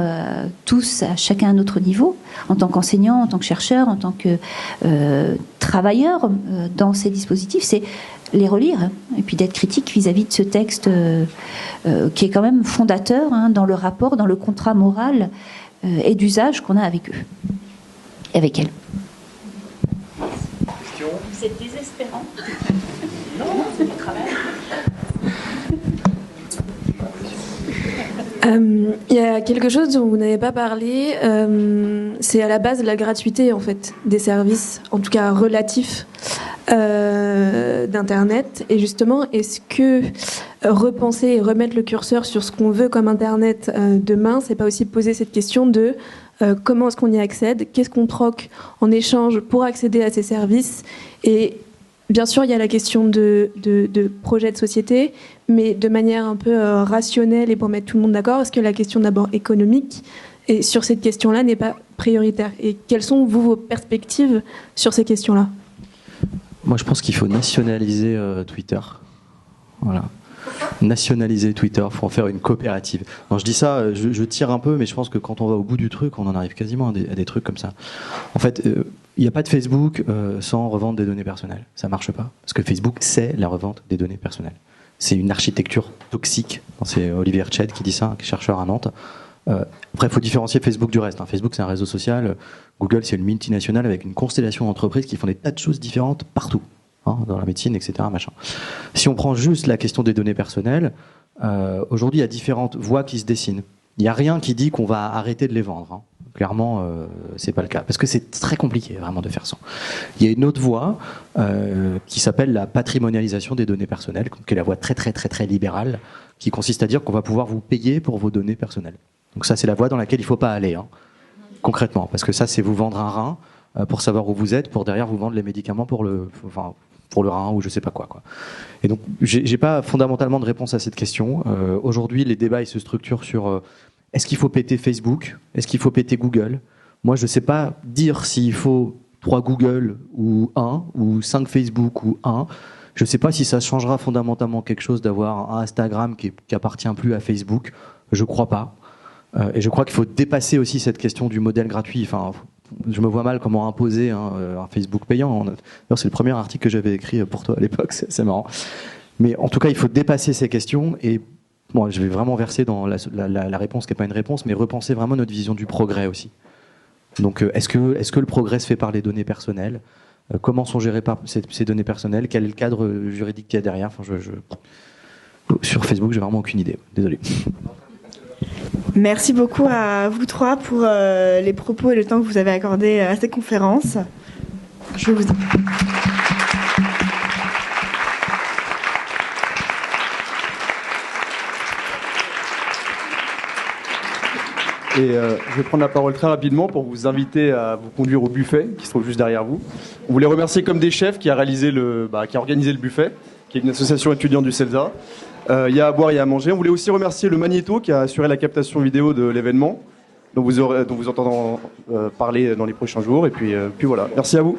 tous, à chacun à notre niveau, en tant qu'enseignant, en tant que chercheur, en tant que travailleur dans ces dispositifs, c'est les relire et puis d'être critique vis-à-vis de ce texte qui est quand même fondateur dans le rapport, dans le contrat moral et d'usage qu'on a avec eux et avec elles. Vous êtes désespérant. Non, c'est du travail. Il y a quelque chose dont vous n'avez pas parlé, c'est à la base la gratuité en fait des services, en tout cas relatifs d'Internet. Et justement, est-ce que repenser et remettre le curseur sur ce qu'on veut comme Internet demain, c'est pas aussi poser cette question de comment est-ce qu'on y accède, qu'est-ce qu'on troque en échange pour accéder à ces services? Et bien sûr, il y a la question de projet de société, mais de manière un peu rationnelle et pour mettre tout le monde d'accord, est-ce que la question d'abord économique, et sur cette question-là, n'est pas prioritaire? Et quelles sont, vos perspectives sur ces questions-là? Moi, je pense qu'il faut nationaliser Twitter. Voilà. Nationaliser Twitter, il faut en faire une coopérative. Non, je dis ça, je tire un peu, mais je pense que quand on va au bout du truc, on en arrive quasiment à des trucs comme ça. En fait, il n'y a pas de Facebook sans revente des données personnelles. Ça ne marche pas. Parce que Facebook, c'est la revente des données personnelles. C'est une architecture toxique. C'est Olivier Herched qui dit ça, qui est chercheur à Nantes. Après, il faut différencier Facebook du reste. Facebook, c'est un réseau social. Google, c'est une multinationale avec une constellation d'entreprises qui font des tas de choses différentes partout. Dans la médecine, etc. Machin. Si on prend juste la question des données personnelles, aujourd'hui, il y a différentes voies qui se dessinent. Il n'y a rien qui dit qu'on va arrêter de les vendre. Clairement, c'est pas le cas. Parce que c'est très compliqué, vraiment, de faire ça. Il y a une autre voie qui s'appelle la patrimonialisation des données personnelles, qui est la voie très, très, très, très libérale, qui consiste à dire qu'on va pouvoir vous payer pour vos données personnelles. Donc ça, c'est la voie dans laquelle il ne faut pas aller, concrètement. Parce que ça, c'est vous vendre un rein pour savoir où vous êtes, pour derrière vous vendre les médicaments pour le rein ou je sais pas quoi. Et donc, j'ai pas fondamentalement de réponse à cette question. Aujourd'hui, les débats ils se structurent sur est-ce qu'il faut péter Facebook, est-ce qu'il faut péter Google. Moi, je sais pas dire s'il faut 3 Google ou 1 ou 5 Facebook ou 1. Je ne sais pas si ça changera fondamentalement quelque chose d'avoir un Instagram qui appartient plus à Facebook. Je crois pas. Et je crois qu'il faut dépasser aussi cette question du modèle gratuit. Enfin, je me vois mal comment imposer un Facebook payant. D'ailleurs, c'est le premier article que j'avais écrit pour toi à l'époque, c'est marrant. Mais en tout cas, il faut dépasser ces questions et bon, je vais vraiment verser dans la réponse qui n'est pas une réponse, mais repenser vraiment notre vision du progrès aussi. Donc, est-ce que le progrès se fait par les données personnelles ? Comment sont gérées ces données personnelles ? Quel est le cadre juridique qu'il y a derrière ? Enfin, sur Facebook, j'ai vraiment aucune idée. Désolé. Merci beaucoup à vous trois pour les propos et le temps que vous avez accordé à cette conférence. Je vous Et je vais prendre la parole très rapidement pour vous inviter à vous conduire au buffet qui se trouve juste derrière vous. On voulait remercier Comme des Chefs qui a organisé le buffet, qui est une association étudiante du CELSA. Il y a à boire, il y a à manger. On voulait aussi remercier le Magnéto qui a assuré la captation vidéo de l'événement, dont vous entendrez parler dans les prochains jours. Et puis voilà. Merci à vous.